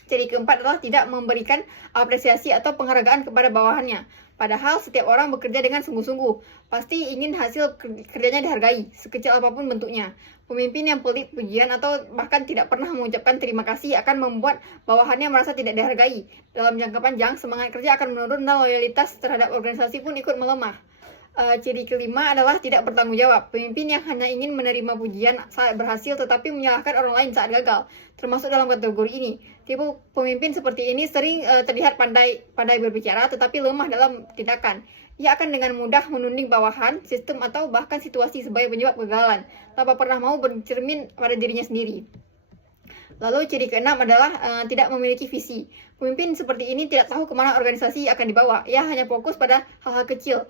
Ciri keempat adalah tidak memberikan apresiasi atau penghargaan kepada bawahannya. Padahal setiap orang bekerja dengan sungguh-sungguh, pasti ingin hasil kerjanya dihargai, sekecil apapun bentuknya. Pemimpin yang pelit pujian atau bahkan tidak pernah mengucapkan terima kasih akan membuat bawahannya merasa tidak dihargai. Dalam jangka panjang, semangat kerja akan menurun dan loyalitas terhadap organisasi pun ikut melemah. Ciri kelima adalah tidak bertanggung jawab. Pemimpin yang hanya ingin menerima pujian saat berhasil tetapi menyalahkan orang lain saat gagal, termasuk dalam kategori ini. Tipe pemimpin seperti ini sering terlihat pandai berbicara tetapi lemah dalam tindakan. Ia akan dengan mudah menuding bawahan, sistem atau bahkan situasi sebagai penyebab kegagalan, tanpa pernah mau bercermin pada dirinya sendiri. Lalu ciri keenam adalah tidak memiliki visi. Pemimpin seperti ini tidak tahu kemana organisasi akan dibawa. Ia hanya fokus pada hal-hal kecil.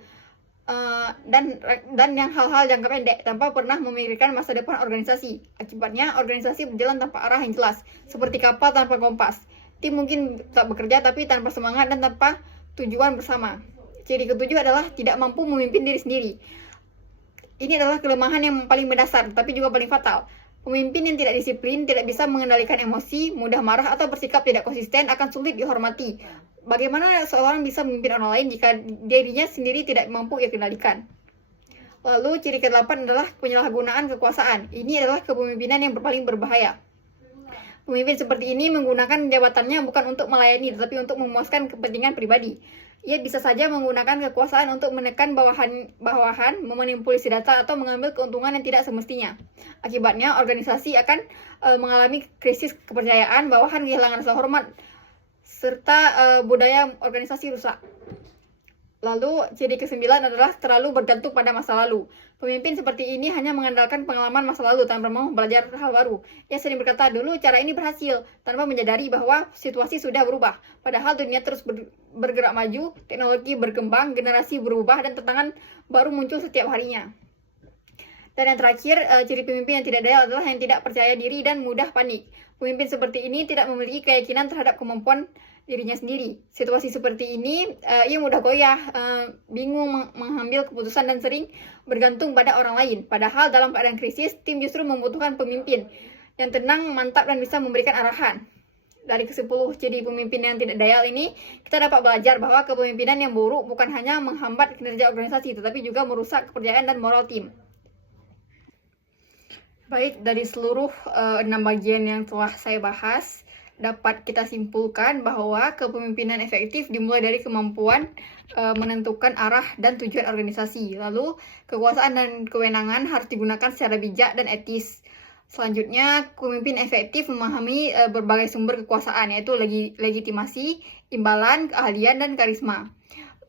Dan yang hal-hal jangka pendek tanpa pernah memikirkan masa depan organisasi. Akibatnya organisasi berjalan tanpa arah yang jelas, seperti kapal tanpa kompas. Tim mungkin tak bekerja tapi tanpa semangat dan tanpa tujuan bersama. Ciri ketujuh adalah tidak mampu memimpin diri sendiri. Ini adalah kelemahan yang paling mendasar tapi juga paling fatal. Pemimpin yang tidak disiplin, tidak bisa mengendalikan emosi, mudah marah atau bersikap tidak konsisten akan sulit dihormati. Bagaimana seorang bisa memimpin orang lain jika dirinya sendiri tidak mampu ia kendalikan? Lalu ciri ke-8 adalah penyalahgunaan kekuasaan. Ini adalah kepemimpinan yang paling berbahaya. Pemimpin seperti ini menggunakan jabatannya bukan untuk melayani, tetapi untuk memuaskan kepentingan pribadi. Ia bisa saja menggunakan kekuasaan untuk menekan bawahan, memanipulasi data, atau mengambil keuntungan yang tidak semestinya. Akibatnya, organisasi akan mengalami krisis kepercayaan, bawahan kehilangan rasa hormat, serta budaya organisasi rusak. Lalu, ciri ke-9 adalah terlalu bergantung pada masa lalu. Pemimpin seperti ini hanya mengandalkan pengalaman masa lalu tanpa mau belajar hal baru. Ia sering berkata, dulu cara ini berhasil, tanpa menyadari bahwa situasi sudah berubah. Padahal dunia terus bergerak maju, teknologi berkembang, generasi berubah, dan tantangan baru muncul setiap harinya. Dan yang terakhir, ciri pemimpin yang tidak daya adalah yang tidak percaya diri dan mudah panik. Pemimpin seperti ini tidak memiliki keyakinan terhadap kemampuan dirinya sendiri. Situasi seperti ini, ia mudah goyah, bingung mengambil keputusan dan sering bergantung pada orang lain. Padahal dalam keadaan krisis, tim justru membutuhkan pemimpin yang tenang, mantap, dan bisa memberikan arahan. Dari ke-10 ciri pemimpin yang tidak daya ini, kita dapat belajar bahwa kepemimpinan yang buruk bukan hanya menghambat kinerja organisasi, tetapi juga merusak kepercayaan dan moral tim. Baik, dari seluruh 6 bagian yang telah saya bahas, dapat kita simpulkan bahwa kepemimpinan efektif dimulai dari kemampuan menentukan arah dan tujuan organisasi. Lalu, kekuasaan dan kewenangan harus digunakan secara bijak dan etis. Selanjutnya, pemimpin efektif memahami berbagai sumber kekuasaan, yaitu legitimasi, imbalan, keahlian, dan karisma.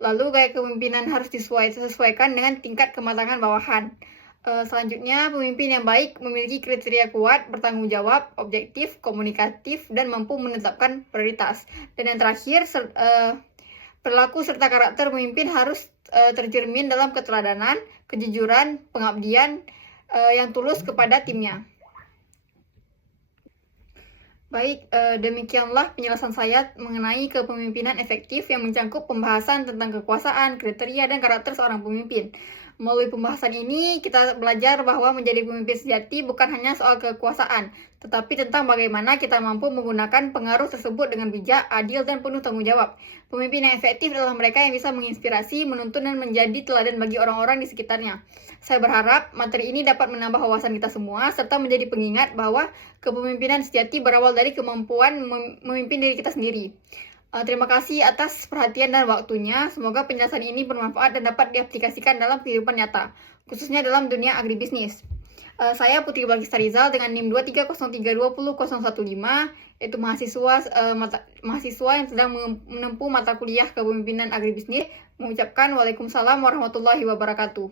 Lalu, gaya kepemimpinan harus disesuaikan dengan tingkat kematangan bawahan. Selanjutnya, pemimpin yang baik memiliki kriteria kuat, bertanggung jawab, objektif, komunikatif, dan mampu menetapkan prioritas. Dan yang terakhir, perilaku serta karakter pemimpin harus tercermin dalam keteladanan, kejujuran, pengabdian yang tulus kepada timnya. Baik, demikianlah penjelasan saya mengenai kepemimpinan efektif yang mencangkup pembahasan tentang kekuasaan, kriteria, dan karakter seorang pemimpin. Melalui pembahasan ini, kita belajar bahwa menjadi pemimpin sejati bukan hanya soal kekuasaan, tetapi tentang bagaimana kita mampu menggunakan pengaruh tersebut dengan bijak, adil, dan penuh tanggung jawab. Pemimpin yang efektif adalah mereka yang bisa menginspirasi, menuntun, dan menjadi teladan bagi orang-orang di sekitarnya. Saya berharap materi ini dapat menambah wawasan kita semua, serta menjadi pengingat bahwa kepemimpinan sejati berawal dari kemampuan memimpin diri kita sendiri. Terima kasih atas perhatian dan waktunya. Semoga penjelasan ini bermanfaat dan dapat diaplikasikan dalam kehidupan nyata, khususnya dalam dunia agribisnis. Saya Putri Balkista Rizal dengan NIM 230320015, yaitu mahasiswa yang sedang menempuh mata kuliah kepemimpinan agribisnis, mengucapkan Waalaikumsalam warahmatullahi wabarakatuh.